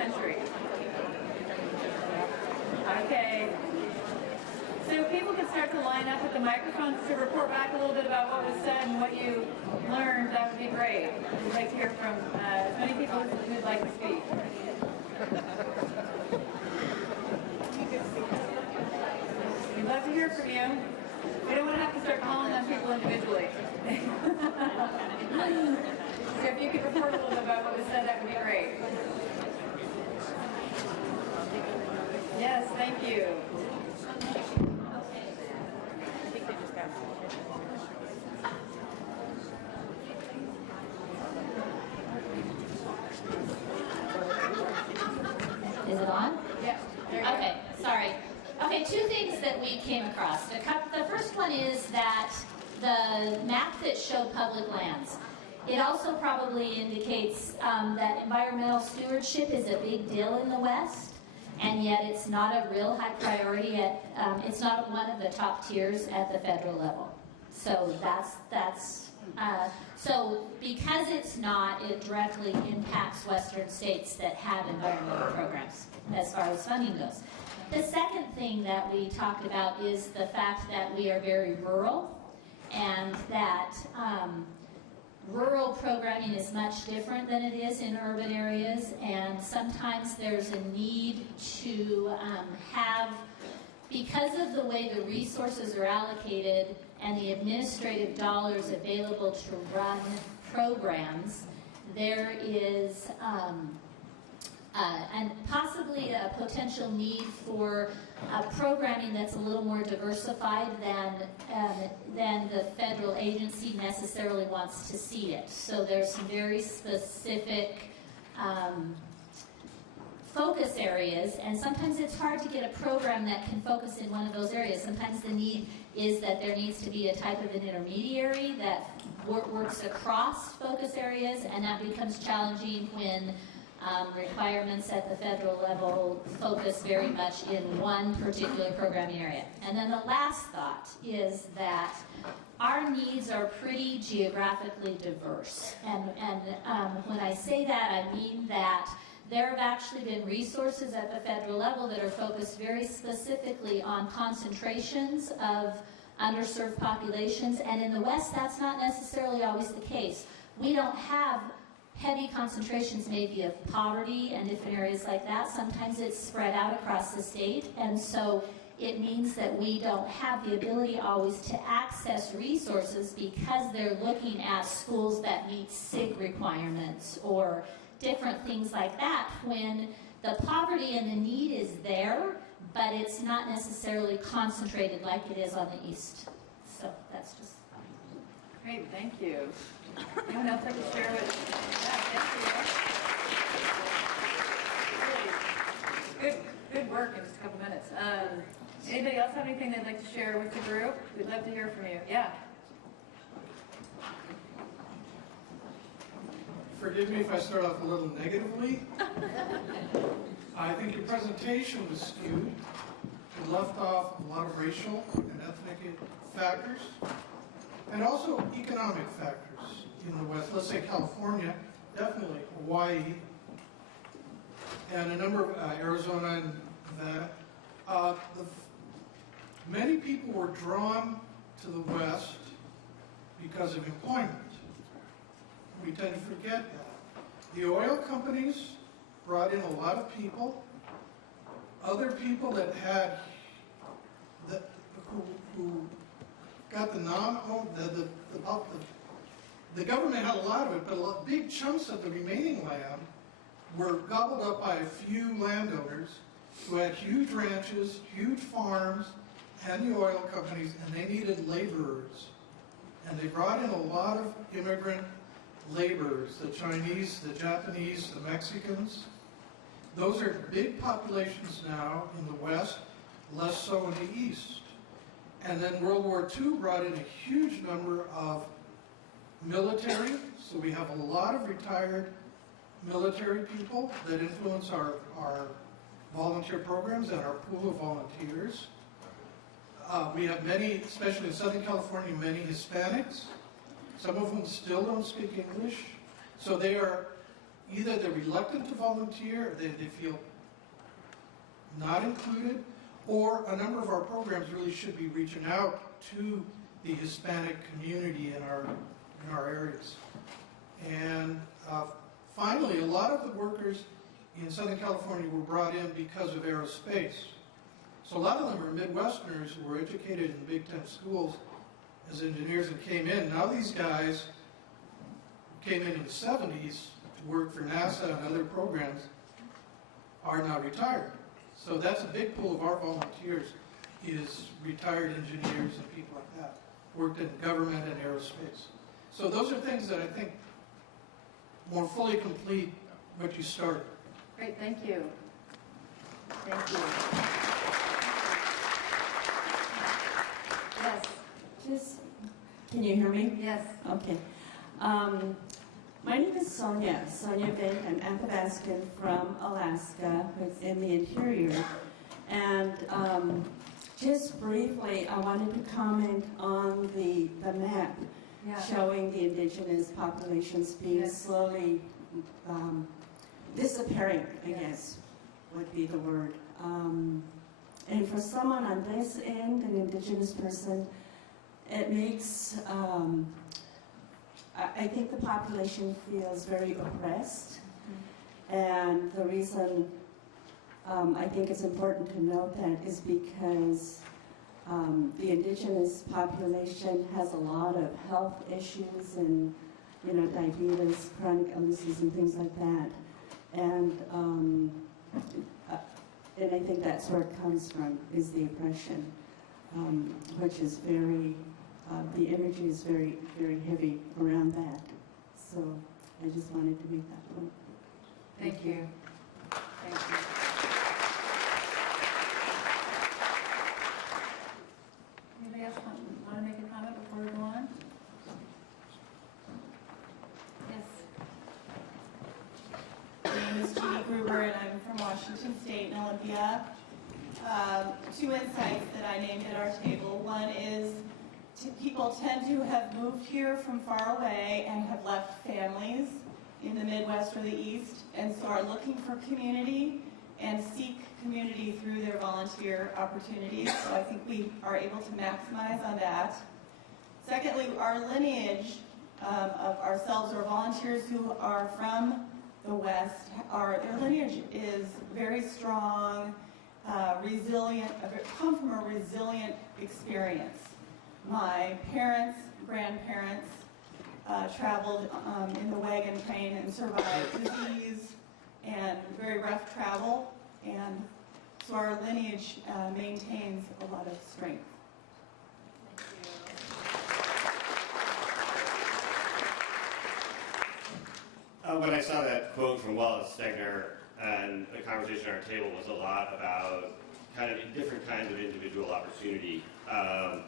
century. Okay. So if people could start to line up with the microphones to report back a little bit about what was said and what you learned, that would be great. We'd like to hear from as many people as who'd like to speak. We'd love to hear from you. We don't want to have to start calling on people individually. So if you could report a little bit about what was said, that would be great. Yes, thank you. Is it on? Yeah. There you go. Okay, sorry. Okay, two things that we came across. The first one is that the map that showed public lands. It also probably indicates that environmental stewardship is a big deal in the West, and yet it's not a real high priority it's not one of the top tiers at the federal level. So so because it's not, it directly impacts Western states that have environmental programs as far as funding goes. The second thing that we talked about is the fact that we are very rural, and that rural programming is much different than it is in urban areas, and sometimes there's a need to have, because of the way the resources are allocated and the administrative dollars available to run programs, there is and possibly a potential need for programming that's a little more diversified than the federal agency necessarily wants to see it. So there's some very specific focus areas, and sometimes it's hard to get a program that can focus in one of those areas. Sometimes the need is that there needs to be a type of an intermediary that works across focus areas, and that becomes challenging when requirements at the federal level focus very much in one particular programming area. And then the last thought is that our needs are pretty geographically diverse. And when I say that, I mean that there have actually been resources at the federal level that are focused very specifically on concentrations of underserved populations, and in the West that's not necessarily always the case. We don't have heavy concentrations maybe of poverty and different areas like that. Sometimes it's spread out across the state, and so it means that we don't have the ability always to access resources because they're looking at schools that meet SIG requirements or different things like that, when the poverty and the need is there, but it's not necessarily concentrated like it is on the East. So that's just... Great, thank you. Anyone else like to share what? Yeah, thank you. Good work in just a couple minutes. Anybody else have anything they'd like to share with the group? We'd love to hear from you. Yeah. Forgive me if I start off a little negatively. I think your presentation was skewed. It left off a lot of racial and ethnic factors, and also economic factors in the West. Let's say California, definitely Hawaii, and a number of Arizona and that. Many people were drawn to the West because of employment. We tend to forget that. The oil companies brought in a lot of people. Other people that had, who got the government had a lot of it, but big chunks of the remaining land were gobbled up by a few landowners who had huge ranches, huge farms, and the oil companies, and they needed laborers. And they brought in a lot of immigrant laborers, the Chinese, the Japanese, the Mexicans. Those are big populations now in the West, less so in the East. And then World War II brought in a huge number of military, so we have a lot of retired military people that influence our volunteer programs and our pool of volunteers. We have many, especially in Southern California, many Hispanics. Some of them still don't speak English. So they are either they're reluctant to volunteer, or they feel not included, or a number of our programs really should be reaching out to the Hispanic community in our areas. And finally, a lot of the workers in Southern California were brought in because of aerospace. So a lot of them are Midwesterners who were educated in Big Ten schools as engineers and came in. Now these guys who came in the 70s to work for NASA and other programs are now retired. So that's a big pool of our volunteers is retired engineers and people like that, worked in government and aerospace. So those are things that I think more fully complete what you started. Great, thank you. Thank you. Yes. Just, can you hear me? Yes. Okay. My name is Sonia Vick. I'm Athabascan from Alaska, who's in the interior. And just briefly, I wanted to comment on the map showing the indigenous populations being slowly disappearing, I guess, would be the word. And for someone on this end, an indigenous person, it makes, I think the population feels very oppressed. And the reason I think it's important to note that is because the indigenous population has a lot of health issues and, diabetes, chronic illnesses, and things like that. And I think that's where it comes from, is the oppression, which is very, the energy is very, very heavy around that. So I just wanted to make that point. Thank you. Thank you. Anybody else want to make a comment before we go on? Yes. My name is Judy Gruber, and I'm from Washington State and Olympia. Two insights that I named at our table. One is people tend to have moved here from far away and have left families in the Midwest or the East, and so are looking for community and seek community through their volunteer opportunities. So I think we are able to maximize on that. Secondly, our lineage of ourselves or volunteers who are from the West, their lineage is very strong, resilient, come from a resilient experience. My parents, grandparents traveled in the wagon train and survived disease and very rough travel, and so our lineage maintains a lot of strength. When I saw that quote from Wallace Stegner, and the conversation at our table was a lot about kind of different kinds of individual opportunity. I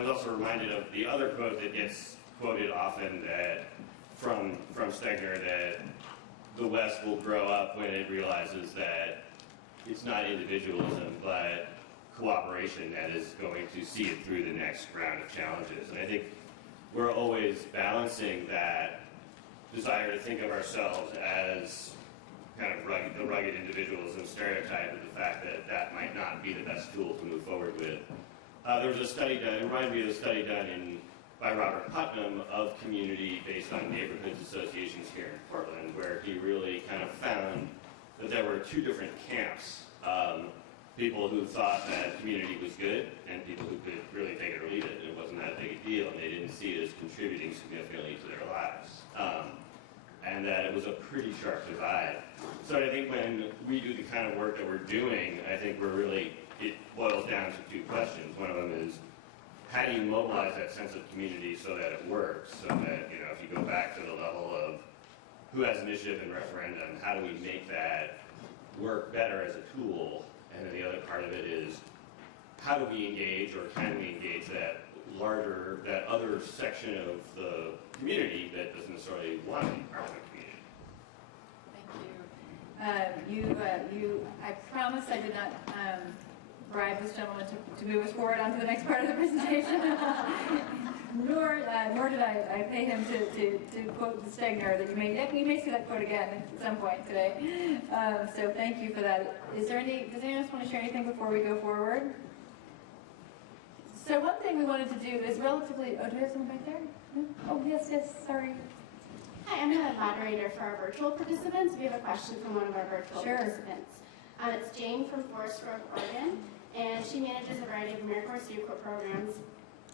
was also reminded of the other quote that gets quoted often that from Stegner, that the West will grow up when it realizes that it's not individualism, but cooperation that is going to see it through the next round of challenges. And I think we're always balancing that desire to think of ourselves as kind of rugged individuals and stereotype of the fact that that might not be the best tool to move forward with. There was a study done, it reminded me of a study done by Robert Putnam of community based on neighborhoods associations here in Portland, where he really kind of found that there were two different camps. People who thought that community was good and people who could really take it or leave it, and it wasn't that big a deal, and they didn't see it as contributing significantly to their lives. And that it was a pretty sharp divide. So I think when we do the kind of work that we're doing, I think it boils down to two questions. One of them is, how do you mobilize that sense of community so that it works? So that, if you go back to the level of who has initiative and referendum, how do we make that work better as a tool? And then the other part of it is, how do we engage, or can we engage that other section of the community that doesn't necessarily want to be part of the community? Thank you. I promised I did not bribe this gentleman to move us forward onto the next part of the presentation. nor did I pay him to quote the Stegner that you may see that quote again at some point today. So thank you for that. Does anyone else want to share anything before we go forward? So one thing we wanted to do is relatively, do we have someone back there? No? Oh, yes, sorry. Hi, I'm the moderator for our virtual participants. We have a question from one of our virtual participants. It's Jane from Forest Grove, Oregon, and she manages a variety of AmeriCorps Youth Corps programs.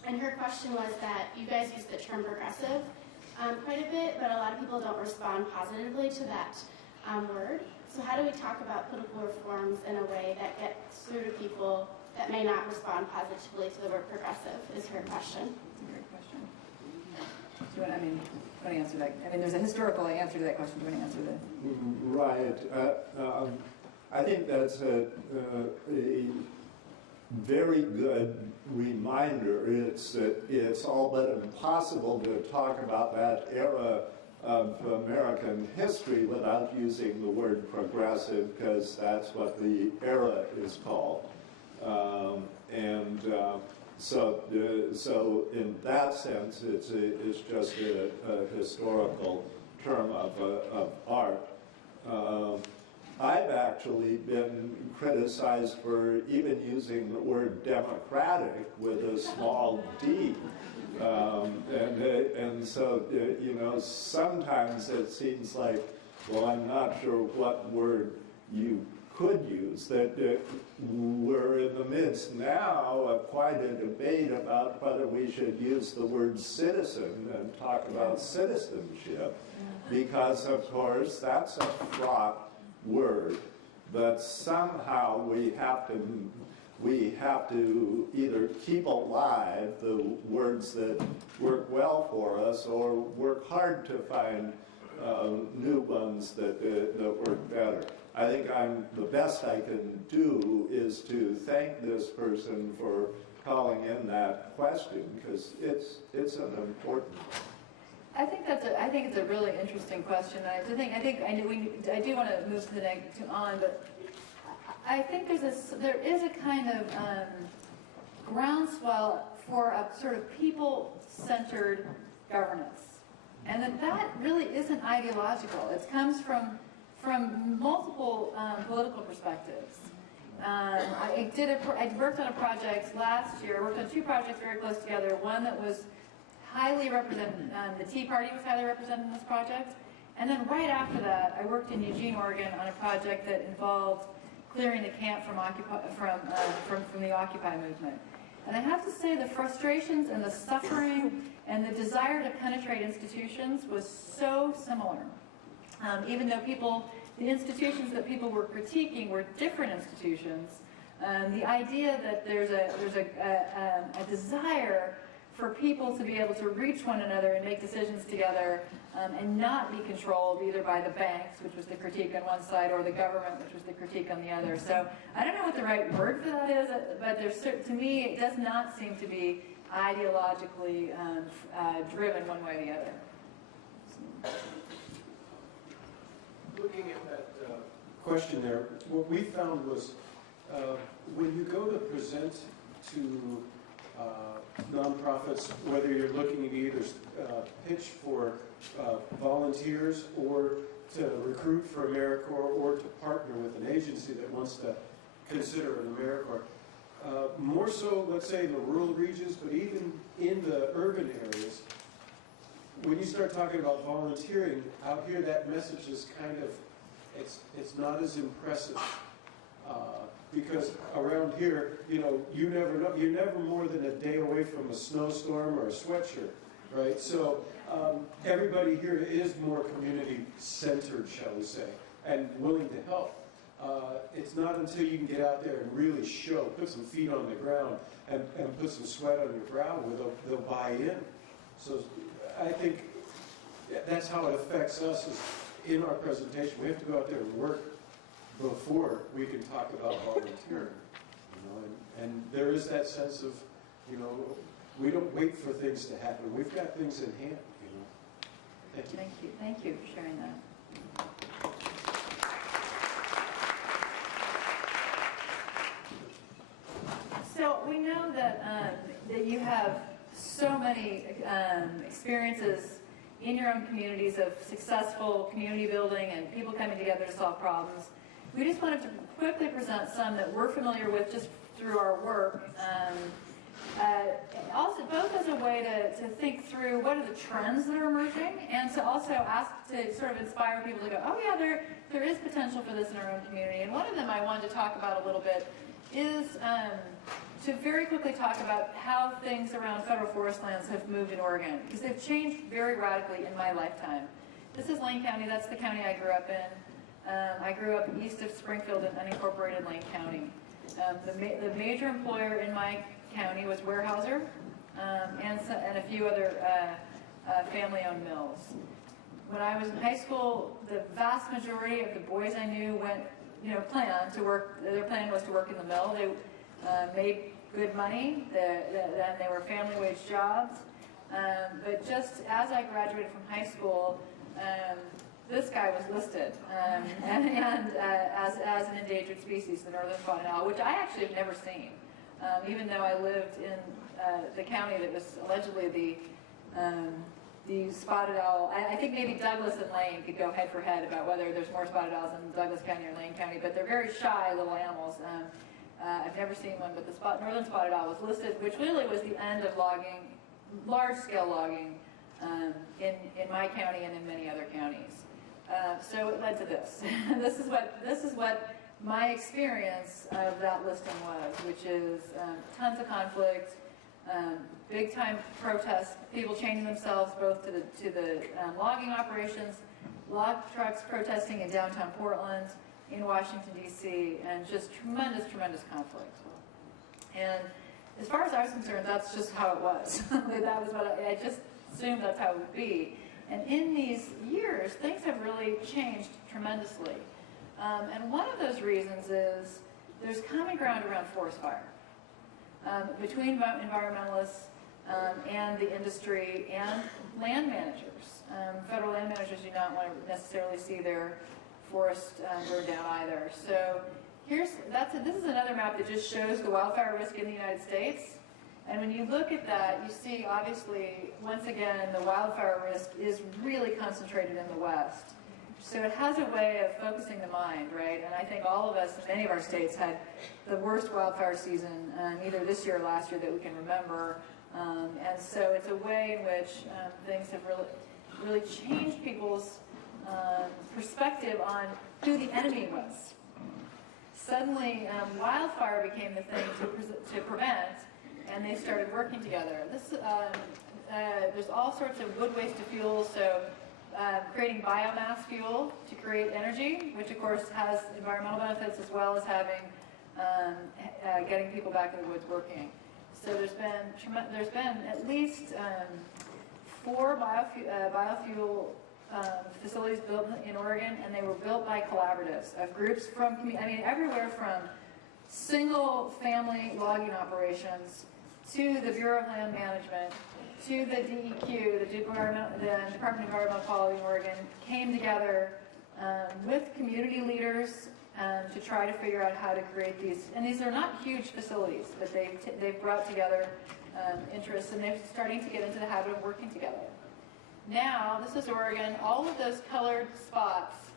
And her question was that you guys use the term progressive quite a bit, but a lot of people don't respond positively to that word. So how do we talk about political reforms in a way that gets through to people that may not respond positively to the word progressive, is her question. That's a great question. Do you want to answer that? I mean, there's a historical answer to that question. Do you want to answer that? Right. I think that's a very good reminder. It's all but impossible to talk about that era of American history without using the word progressive, because that's what the era is called. So in that sense, it's just a historical term of art. I've actually been criticized for even using the word democratic with a small d. And so, sometimes it seems like, well, I'm not sure what word you could use. That we're in the midst now of quite a debate about whether we should use the word citizen and talk about citizenship, because, of course, that's a fraught word, but somehow we have to either keep alive the words that work well for us, or work hard to find new ones that work better. I think the best I can do is to thank this person for calling in that question, because it's an important one. I think it's a really interesting question. I do want to move on, but I think there is a kind of groundswell for a sort of people-centered governance, and that really isn't ideological. It comes from multiple political perspectives. I worked on a project last year. I worked on two projects very close together. One that was highly represented, the Tea Party was highly represented in this project. And then right after that, I worked in Eugene, Oregon on a project that involved clearing the camp from the Occupy movement. And I have to say the frustrations and the suffering and the desire to penetrate institutions was so similar. Even though the institutions that people were critiquing were different institutions, the idea that there's a desire for people to be able to reach one another and make decisions together, and not be controlled either by the banks, which was the critique on one side, or the government, which was the critique on the other. So I don't know what the right word for that is, but to me it does not seem to be ideologically driven one way or the other. Looking at that question there, what we found was when you go to present to nonprofits, whether you're looking to either pitch for volunteers or to recruit for AmeriCorps or to partner with an agency that wants to consider an AmeriCorps, more so, let's say, in the rural regions, but even in the urban areas, when you start talking about volunteering, out here that message is kind of, it's not as impressive. Because around here, you never know. You're never more than a day away from a snowstorm or a sweatshirt, right? So everybody here is more community-centered, shall we say, and willing to help. It's not until you can get out there and really put some feet on the ground and put some sweat on your brow where they'll buy in. So I think that's how it affects us is in our presentation. We have to go out there and work before we can talk about volunteering, and there is that sense of, we don't wait for things to happen. We've got things in hand, Thank you. Thank you for sharing that. So we know that you have so many experiences in your own communities of successful community building and people coming together to solve problems. We just wanted to quickly present some that we're familiar with just through our work. Also, both as a way to think through what are the trends that are emerging, and to also ask to sort of inspire people to go, oh yeah, there is potential for this in our own community. And one of them I wanted to talk about a little bit is to very quickly talk about how things around federal forest lands have moved in Oregon, because they've changed very radically in my lifetime. This is Lane County. That's the county I grew up in. I grew up east of Springfield in unincorporated Lane County. The major employer in my county was Weyerhaeuser, and a few other family-owned mills. When I was in high school, the vast majority of the boys I knew planned to work. Their plan was to work in the mill. They made good money. They were family wage jobs. But just as I graduated from high school, this guy was listed as an endangered species, the northern spotted owl, which I actually have never seen. Even though I lived in the county that was allegedly the spotted owl. I think maybe Douglas and Lane could go head for head about whether there's more spotted owls in Douglas County or Lane County, but they're very shy little animals. I've never seen one, but the northern spotted owl was listed, which really was the end of logging, large-scale logging, in my county and in many other counties. So it led to this. This is what my experience of that listing was, which is tons of conflict, big time protests, people chaining themselves both to the logging operations, log trucks protesting in downtown Portland, in Washington, D.C., and just tremendous, tremendous conflict. And as far as I was concerned, that's just how it was. That was what I just assumed that's how it would be. And in these years, things have really changed tremendously. And one of those reasons is there's common ground around forest fire between environmentalists and the industry and land managers. Federal land managers do not want to necessarily see their forest burned down either. So this is another map that just shows the wildfire risk in the United States. And when you look at that, you see, obviously, once again, the wildfire risk is really concentrated in the West. So it has a way of focusing the mind, right? And I think all of us, many of our states, had the worst wildfire season, either this year or last year, that we can remember. And so it's a way in which things have really changed people's perspective on who the enemy was. Suddenly, wildfire became the thing to prevent, and they started working together. There's all sorts of wood waste to fuel, so creating biomass fuel to create energy, which of course has environmental benefits as well as having getting people back in the woods working. So there's been at least 4 biofuel facilities built in Oregon, and they were built by collaboratives of groups from, everywhere from single-family logging operations to the Bureau of Land Management, to the DEQ, the Department of Environmental Quality in Oregon, came together with community leaders to try to figure out how to create these. And these are not huge facilities, but they've brought together interests, and they're starting to get into the habit of working together. Now, this is Oregon. All of those colored spots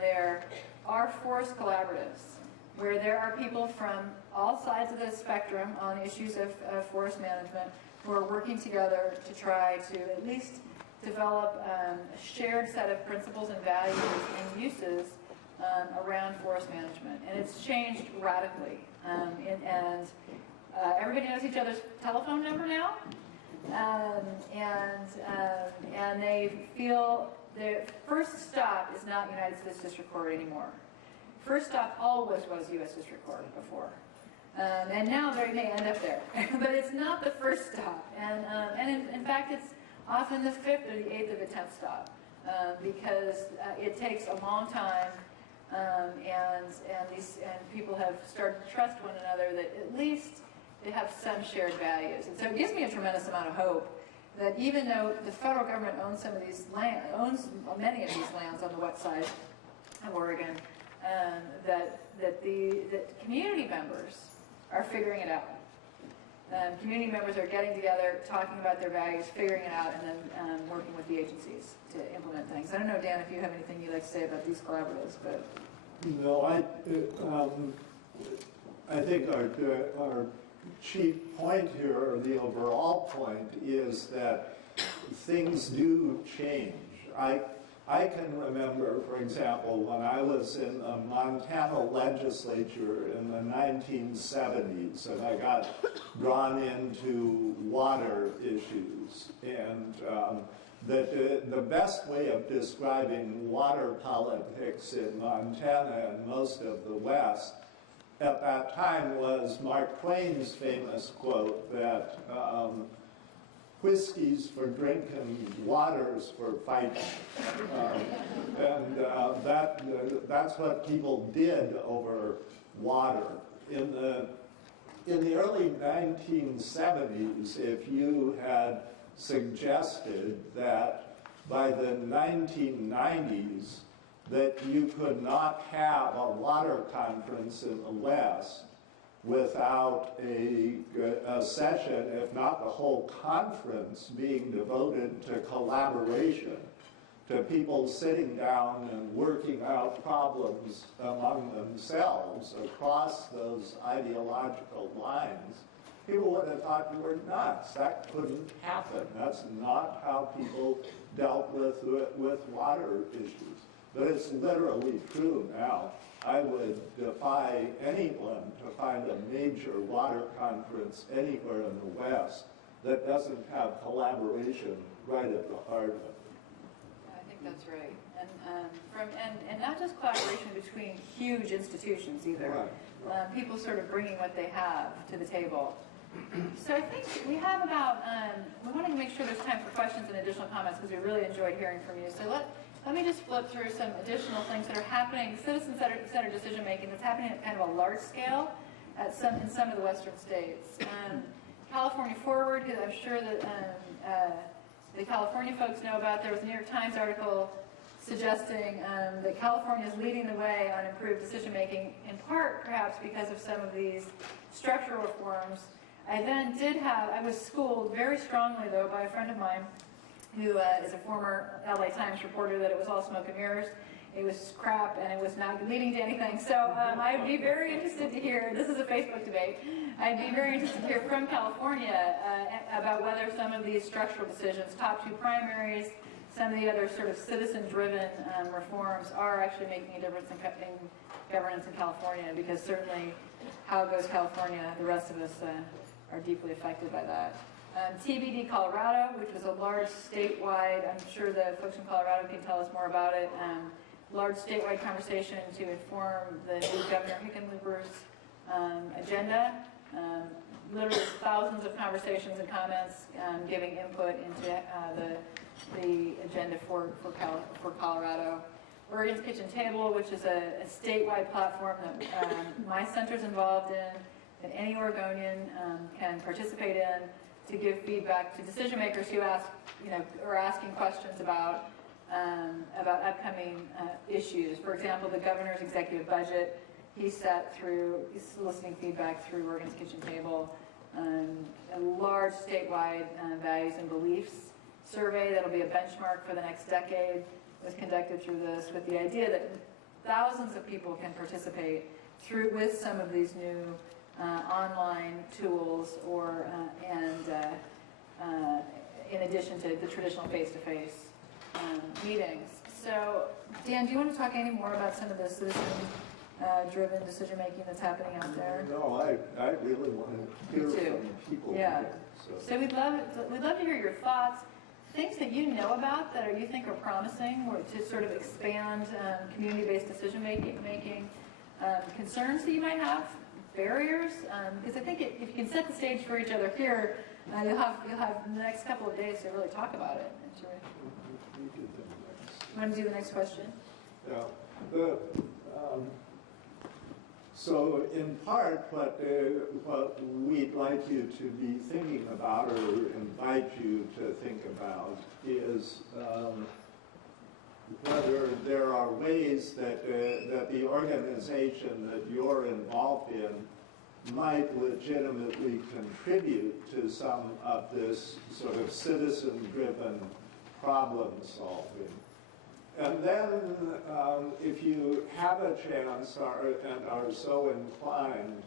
there are forest collaboratives, where there are people from all sides of the spectrum on issues of forest management who are working together to try to at least develop a shared set of principles and values and uses around forest management. And it's changed radically. And everybody knows each other's telephone number now. And they feel their first stop is not United States District Court anymore. First stop always was U.S. District Court before. And now they may end up there. But it's not the first stop. And in fact, it's often the 5th or the 8th or the 10th stop because it takes a long time and people have started to trust one another that at least they have some shared values. And so it gives me a tremendous amount of hope that even though the federal government owns owns many of these lands on the west side of Oregon, that community members are figuring it out. community members are getting together, talking about their values, figuring it out, and then working with the agencies to implement things. I don't know, Dan, if you have anything you'd like to say about these collaboratives, but... No, I think our chief point here, or the overall point, is that things do change. I can remember, for example, when I was in the Montana legislature in the 1970s, and I got drawn into water issues. And the best way of describing water politics in Montana and most of the West at that time was Mark Twain's famous quote that whiskey's for drinking, water's for fighting. That's what people did over water. In the early 1970s, if you had suggested that by the 1990s that you could not have a water conference in the West without a session, if not the whole conference, being devoted to collaboration, to people sitting down and working out problems among themselves across those ideological lines, people would have thought you were nuts. That couldn't happen. That's not how people dealt with water issues. But it's literally true now. I would defy anyone to find a major water conference anywhere in the West that doesn't have collaboration right at the heart of it. I think that's right. And not just collaboration between huge institutions either. Right. People sort of bringing what they have to the table. So I think we have about, we want to make sure there's time for questions and additional comments because we really enjoyed hearing from you. So let me just flip through some additional things that are happening, citizen-centered decision-making that's happening at kind of a large scale in some of the western states. California Forward, who I'm sure that the California folks know about, there was a New York Times article suggesting that California is leading the way on improved decision-making, in part perhaps because of some of these structural reforms. I was schooled very strongly, though, by a friend of mine who is a former LA Times reporter that it was all smoke and mirrors. It was crap and it was not leading to anything. So I'd be very interested to hear, this is a Facebook debate, I'd be very interested to hear from California about whether some of these structural decisions, top two primaries, some of the other sort of citizen-driven reforms are actually making a difference in governance in California, because certainly how goes California, the rest of us are deeply affected by that. TBD Colorado, which was a large statewide, I'm sure the folks in Colorado can tell us more about it, large statewide conversation to inform the new Governor Hickenlooper's agenda. Literally thousands of conversations and comments giving input into the agenda for Colorado. Oregon's Kitchen Table, which is a statewide platform that my center's involved in, that any Oregonian can participate in, to give feedback to decision makers who are asking questions about upcoming issues. For example, the governor's executive budget, he's soliciting feedback through Oregon's Kitchen Table. A large statewide values and beliefs survey that'll be a benchmark for the next decade was conducted through this, with the idea that thousands of people can participate with some of these new online tools, in addition to the traditional face-to-face meetings. So, Dan, do you want to talk any more about some of the citizen-driven decision-making that's happening out there? No, I really want to hear from people. Yeah. So we'd love to hear your thoughts, things that you know about that you think are promising, or to sort of expand community-based decision-making, concerns that you might have, barriers, because I think if you can set the stage for each other here, you'll have the next couple of days to really talk about it. You want to do the next question? Yeah. So in part, what we'd like you to be thinking about, or invite you to think about, is whether there are ways that the organization that you're involved in might legitimately contribute to some of this sort of citizen-driven problem solving. And then, if you have a chance and are so inclined,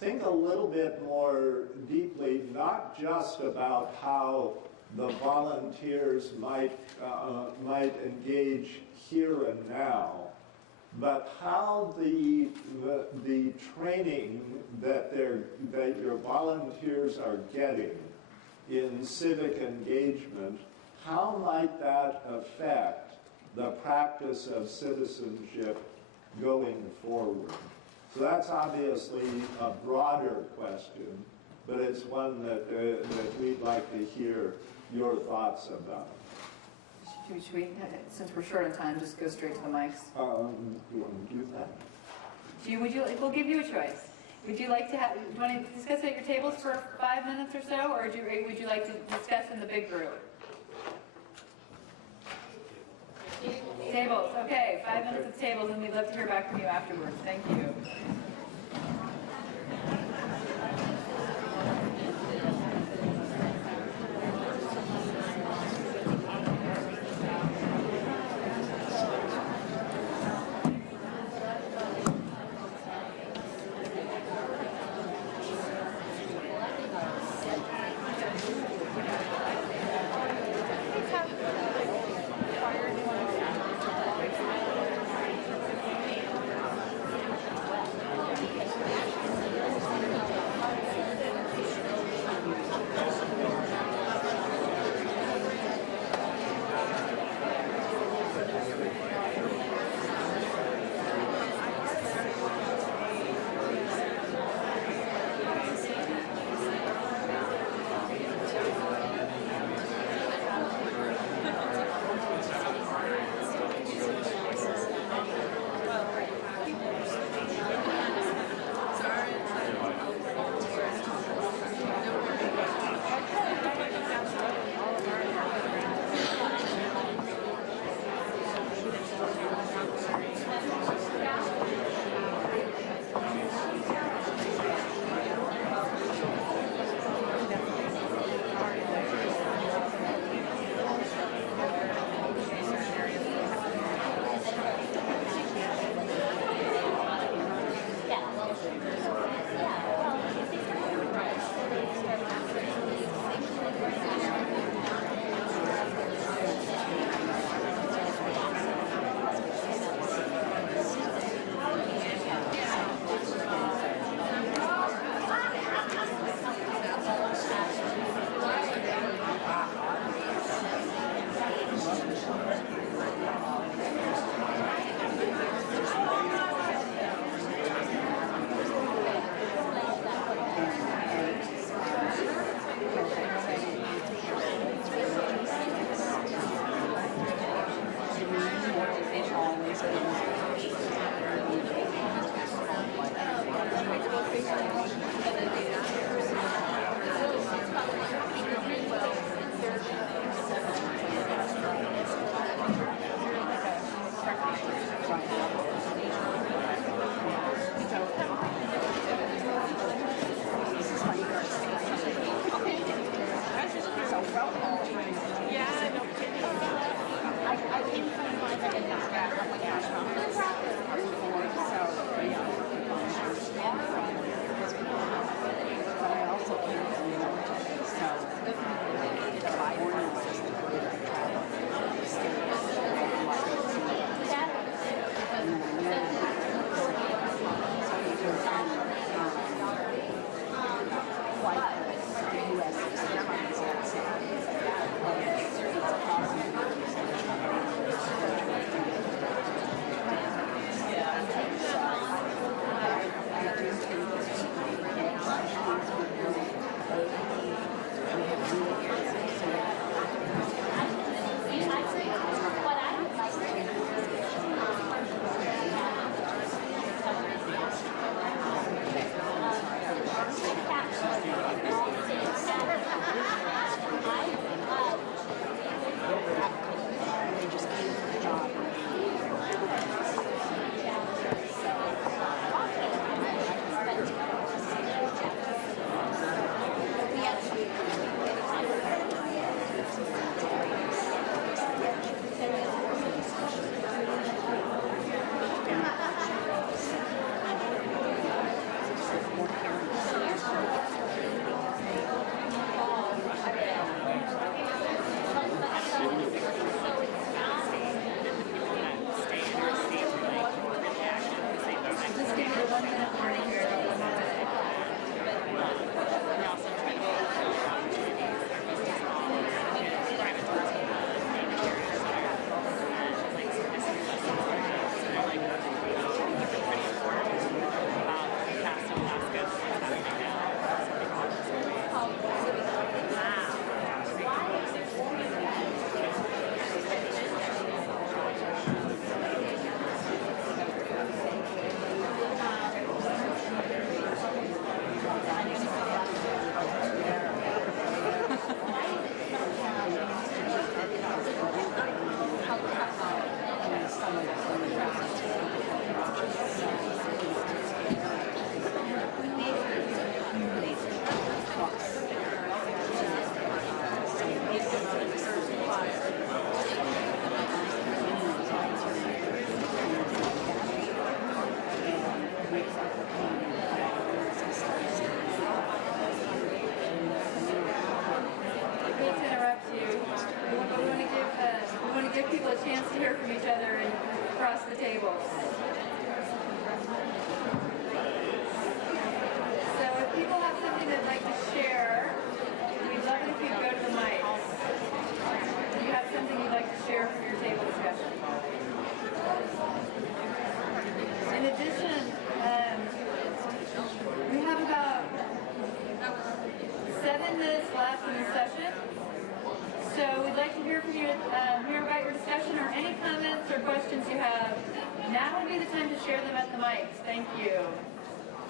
think a little bit more deeply, not just about how the volunteers might engage here and now, but how the training that your volunteers are getting in civic engagement, how might that affect the practice of citizenship going forward? So that's obviously a broader question, but it's one that we'd like to hear your thoughts about. Should we, since we're short on time, just go straight to the mics? You want to do that? We'll give you a choice. Would you like to do you want to discuss at your tables for 5 minutes or so, or would you like to discuss in the big group? Tables, okay, 5 minutes of tables, and we'd love to hear back from you afterwards. Thank you.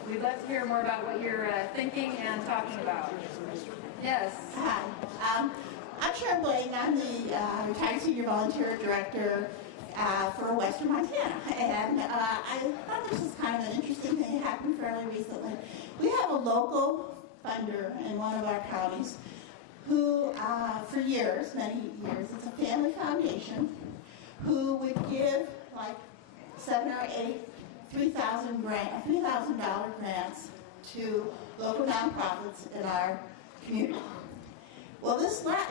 We'd love to hear more about what you're thinking and talking about. Yes. Hi. I'm Sharon Blaine. I'm the retired senior volunteer director for Western Montana. And I thought this was kind of an interesting thing that happened fairly recently. We have a local funder in one of our counties who, for years, many years, it's a family foundation, who would give like 7 or 8 $3,000 grants to local nonprofits in our community. Well,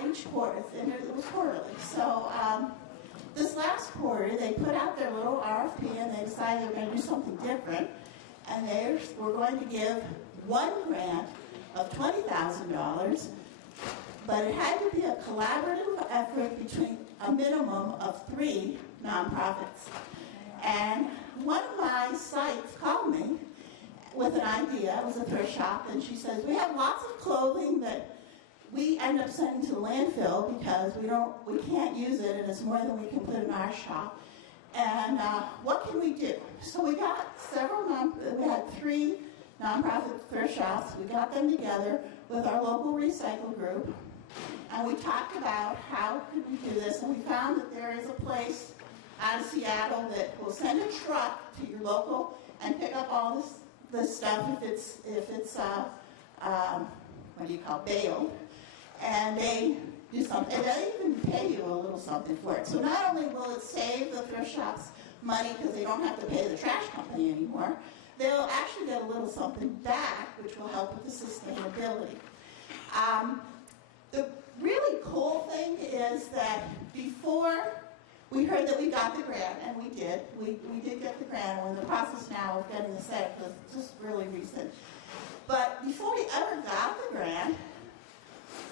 each quarter, and it was quarterly, so this last quarter they put out their little RFP and they decided they were going to do something different, and they were going to give one grant of $20,000, but it had to be a collaborative effort between a minimum of 3 nonprofits. And one of my sites called me with an idea. It was a thrift shop, and she says, we have lots of clothing that we end up sending to the landfill because we can't use it, and it's more than we can put in our shop. And what can we do? So we got we had 3 nonprofit thrift shops. We got them together with our local recycle group, and we talked about how could we do this, and we found that there is a place out of Seattle that will send a truck to your local and pick up all this stuff if it's bailed, and they do something, and they even pay you a little something for it. So not only will it save the thrift shops money because they don't have to pay the trash company anymore, they'll actually get a little something back, which will help with the sustainability. The really cool thing is that before we heard that we got the grant, and we did. We did get the grant. We're in the process now of getting the set because it's just really recent. But before we ever got the grant,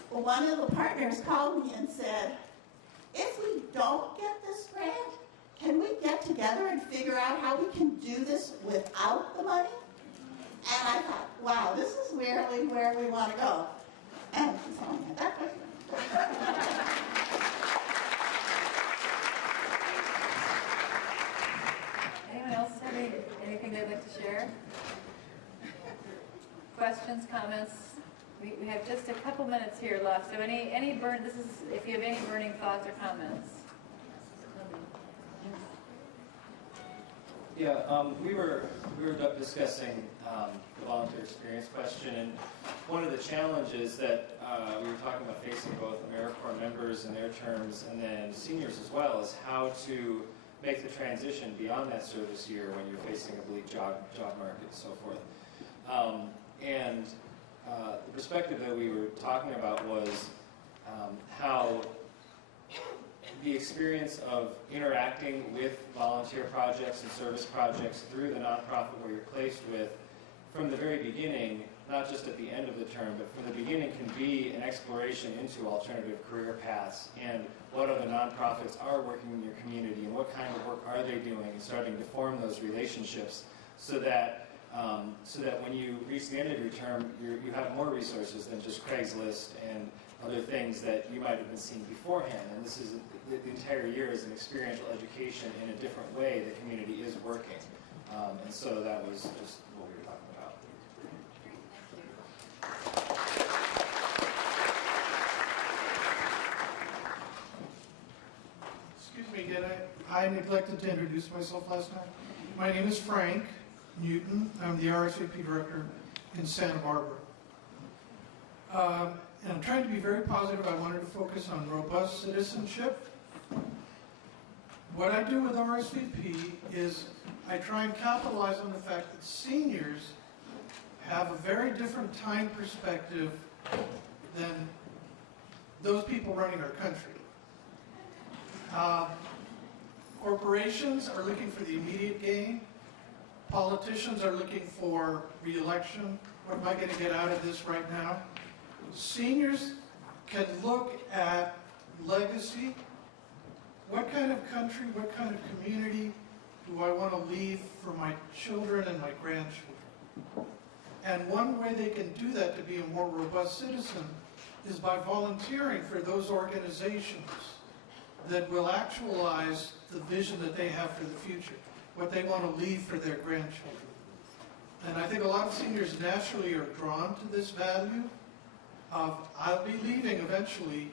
one of the partners called me and said, if we don't get this grant, can we get together and figure out how we can do this without the money? And I thought, wow, this is really where we want to go. And so I had that question. Anyone else have anything they'd like to share? Questions, comments? We have just a couple minutes here left. So if you have any burning thoughts or comments. Yeah, we were discussing the volunteer experience question, and one of the challenges that we were talking about facing both AmeriCorps members and their terms, and then seniors as well, is how to make the transition beyond that service year when you're facing a bleak job market and so forth. The perspective that we were talking about was how the experience of interacting with volunteer projects and service projects through the nonprofit where you're placed with from the very beginning, not just at the end of the term, but from the beginning can be an exploration into alternative career paths and what other nonprofits are working in your community and what kind of work are they doing, and starting to form those relationships so that so that when you reach the end of your term, you have more resources than just Craigslist and other things that you might have been seeing beforehand. And this is the entire year is an experiential education in a different way. The community is working. And so that was just what we were talking about. Excuse me again, I neglected to introduce myself last time. My name is Frank Newton. I'm the RSVP director in Santa Barbara. And I'm trying to be very positive. I wanted to focus on robust citizenship. What I do with RSVP is I try and capitalize on the fact that seniors have a very different time perspective than those people running our country. Corporations are looking for the immediate gain. Politicians are looking for re-election. What am I going to get out of this right now? Seniors can look at legacy. What kind of country, what kind of community do I want to leave for my children and my grandchildren? And one way they can do that to be a more robust citizen is by volunteering for those organizations that will actualize the vision that they have for the future, what they want to leave for their grandchildren. And I think a lot of seniors naturally are drawn to this value of, I'll be leaving eventually,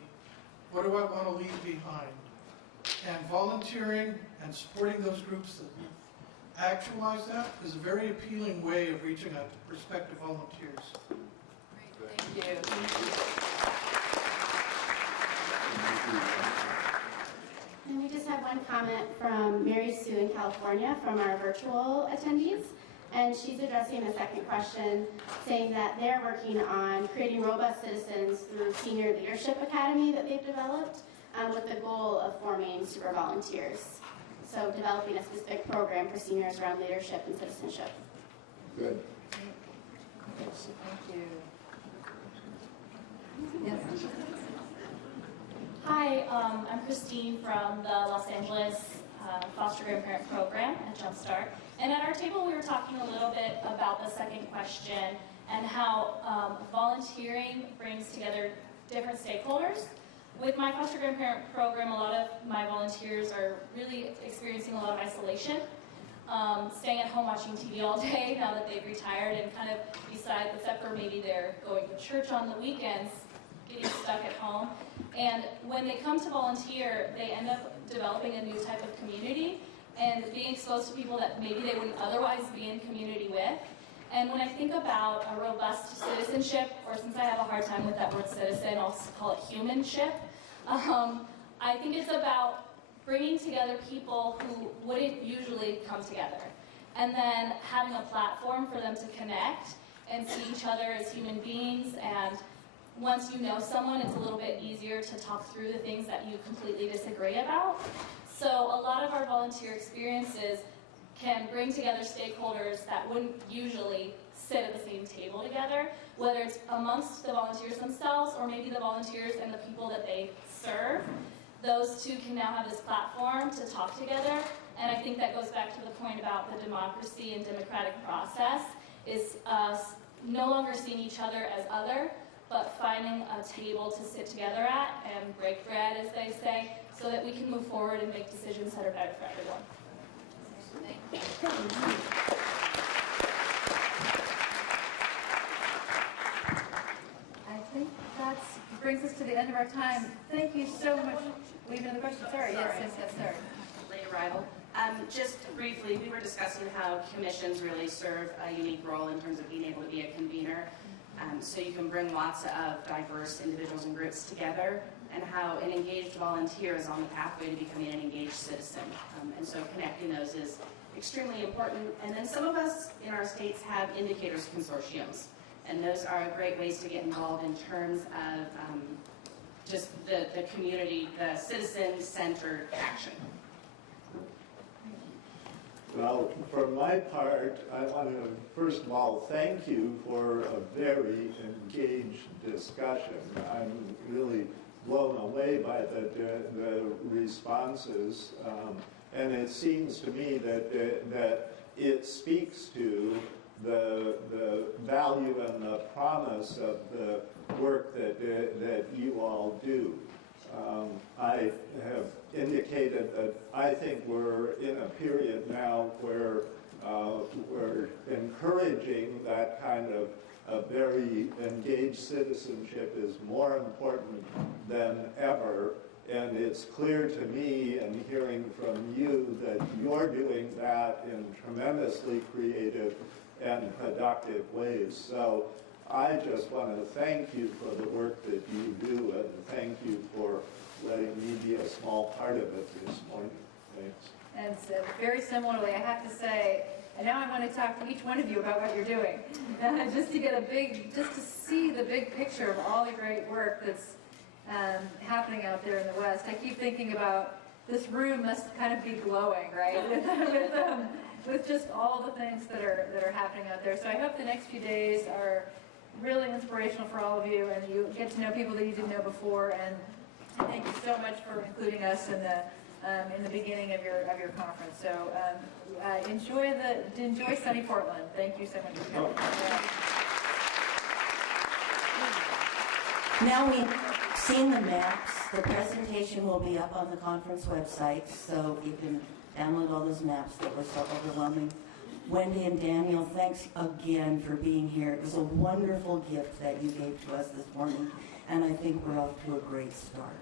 what do I want to leave behind? And volunteering and supporting those groups that actualize that is a very appealing way of reaching out to prospective volunteers. Great, thank you. And we just have one comment from Mary Sue in California from our virtual attendees. And she's addressing the second question, saying that they're working on creating robust citizens through Senior Leadership Academy that they've developed with the goal of forming super volunteers. So developing a specific program for seniors around leadership and citizenship. Good. Thank you. Yes. Hi, I'm Christine from the Los Angeles Foster Grandparent Program at Jumpstart. And at our table, we were talking a little bit about the second question and how volunteering brings together different stakeholders. With my foster grandparent program, a lot of my volunteers are really experiencing a lot of isolation, staying at home watching TV all day now that they've retired and kind of decide, except for maybe they're going to church on the weekends, getting stuck at home. And when they come to volunteer, they end up developing a new type of community and being exposed to people that maybe they wouldn't otherwise be in community with. And when I think about a robust citizenship, or since I have a hard time with that word citizen, I'll call it humanship, I think it's about bringing together people who wouldn't usually come together, and then having a platform for them to connect and see each other as human beings. And once you know someone, it's a little bit easier to talk through the things that you completely disagree about. So a lot of our volunteer experiences can bring together stakeholders that wouldn't usually sit at the same table together, whether it's amongst the volunteers themselves or maybe the volunteers and the people that they serve. Those two can now have this platform to talk together. And I think that goes back to the point about the democracy and democratic process, is us no longer seeing each other as other, but finding a table to sit together at and break bread, as they say, so that we can move forward and make decisions that are better for everyone. I think that brings us to the end of our time. Thank you so much. We have another question. Sorry. Yes, sorry. Late arrival. Just briefly, we were discussing how commissions really serve a unique role in terms of being able to be a convener. So you can bring lots of diverse individuals and groups together, and how an engaged volunteer is on the pathway to becoming an engaged citizen. And so connecting those is extremely important. And then some of us in our states have indicators consortiums, and those are great ways to get involved in terms of just the community, the citizen-centered action. Well, for my part, I want to first of all thank you for a very engaged discussion. I'm really blown away by the responses, and it seems to me that it speaks to the value and the promise of the work that you all do. I have indicated that I think we're in a period now where we're encouraging that kind of a very engaged citizenship is more important than ever. And it's clear to me, and hearing from you, that you're doing that in tremendously creative and productive ways. So I just want to thank you for the work that you do, and thank you for letting me be a small part of it this morning. Thanks. And so very similarly, I have to say, and now I want to talk to each one of you about what you're doing, just to get just to see the big picture of all the great work that's happening out there in the West. I keep thinking about this room must kind of be glowing, right, with just all the things that are happening out there. So I hope the next few days are really inspirational for all of you, and you get to know people that you didn't know before. And thank you so much for including us in the beginning of your conference. So enjoy sunny Portland. Thank you so much for coming. Now we've seen the maps. The presentation will be up on the conference website, so you can download all those maps that were so overwhelming. Wendy and Daniel, thanks again for being here. It was a wonderful gift that you gave to us this morning, and I think we're off to a great start.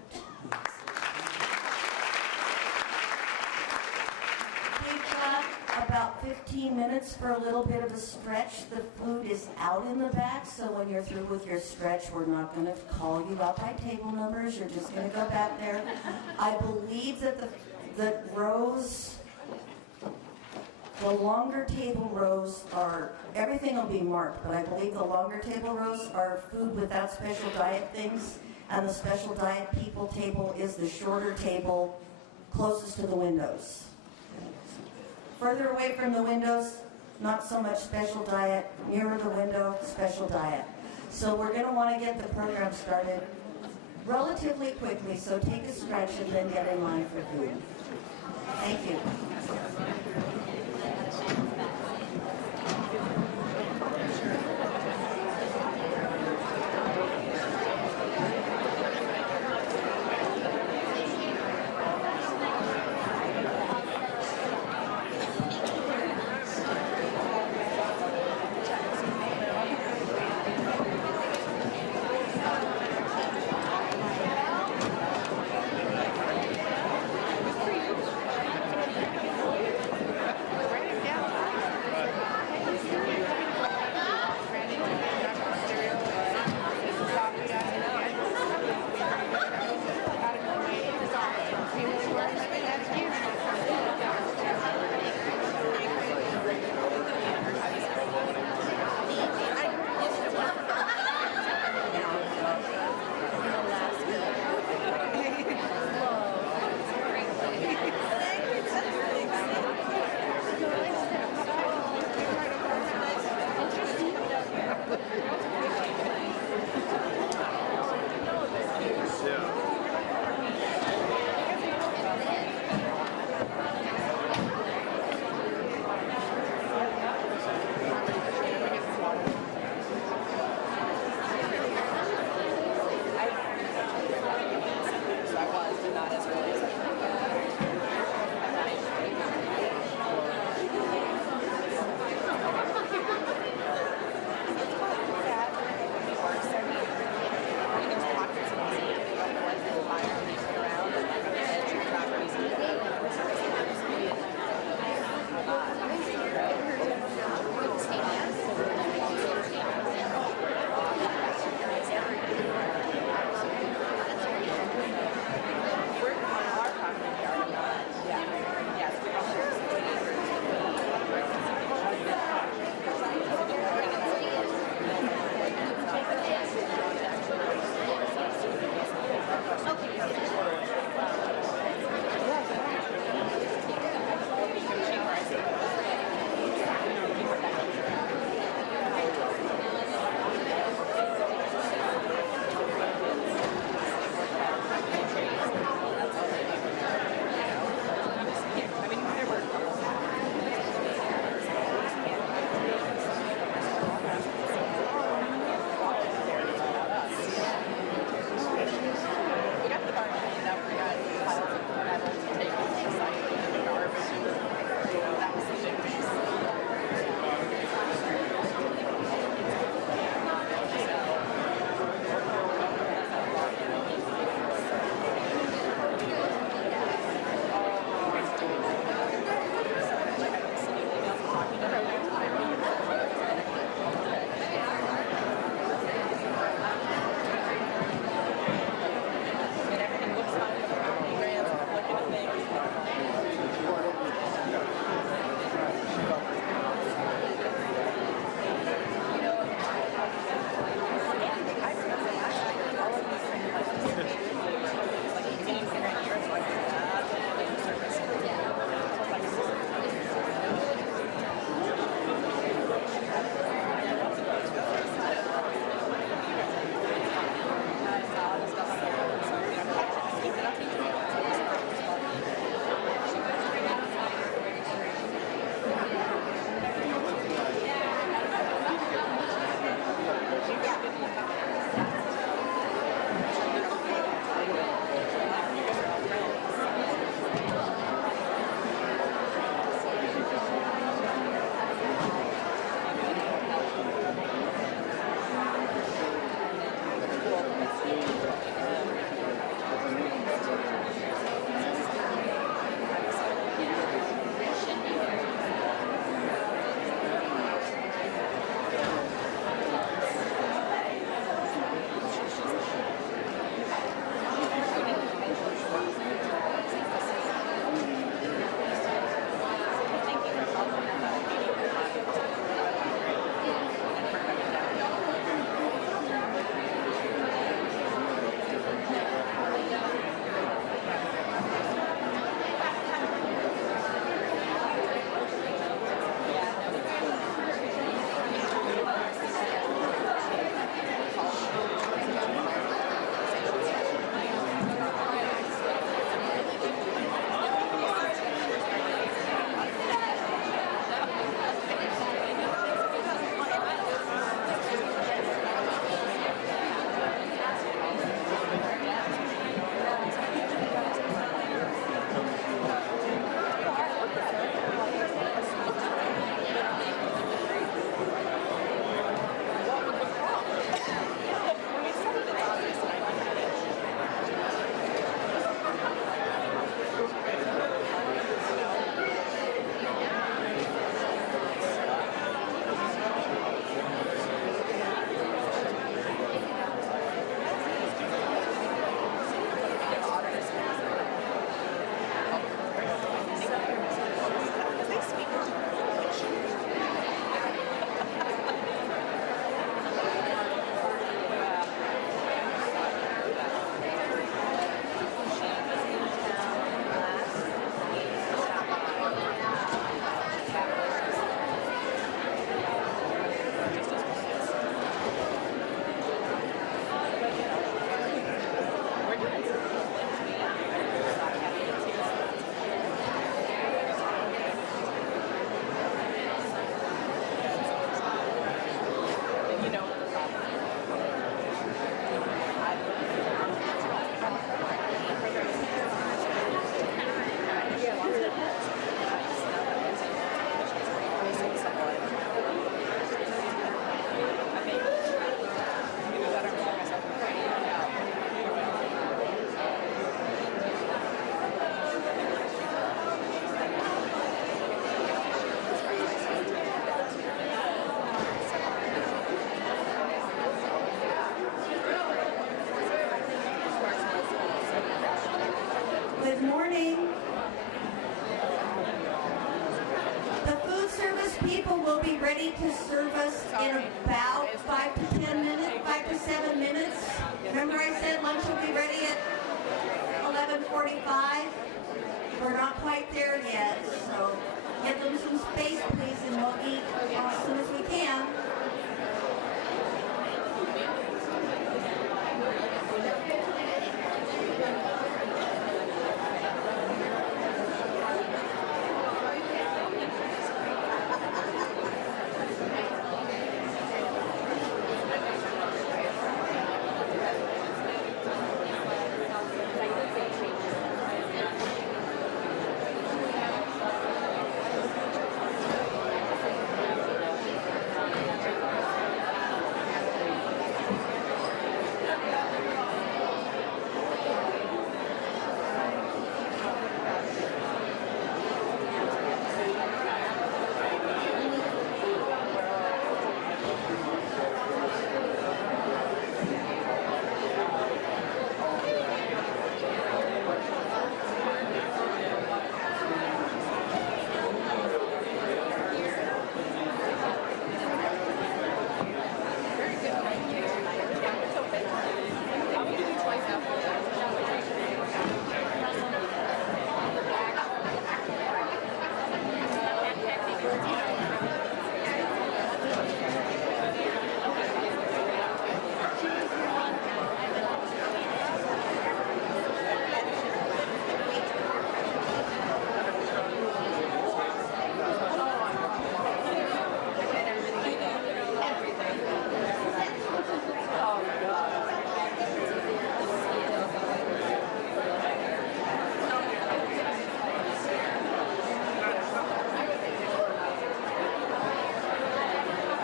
We've got about 15 minutes for a little bit of a stretch. The food is out in the back, so when you're through with your stretch, we're not going to call you out by table numbers. You're just going to go back there. I believe that the rows, the longer table rows are, everything will be marked, but I believe the longer table rows are food without special diet things, and the special diet people table is the shorter table closest to the windows. Further away from the windows, not so much special diet. Nearer the window, special diet. So we're going to want to get the program started relatively quickly, so take a stretch and then get in line for food. Thank you. ready to serve us in about 5 to 10 minutes, 5 to 7 minutes. Remember I said lunch will be ready at 11:45? We're not quite there yet, so give them some space, please, and we'll eat as soon as we can.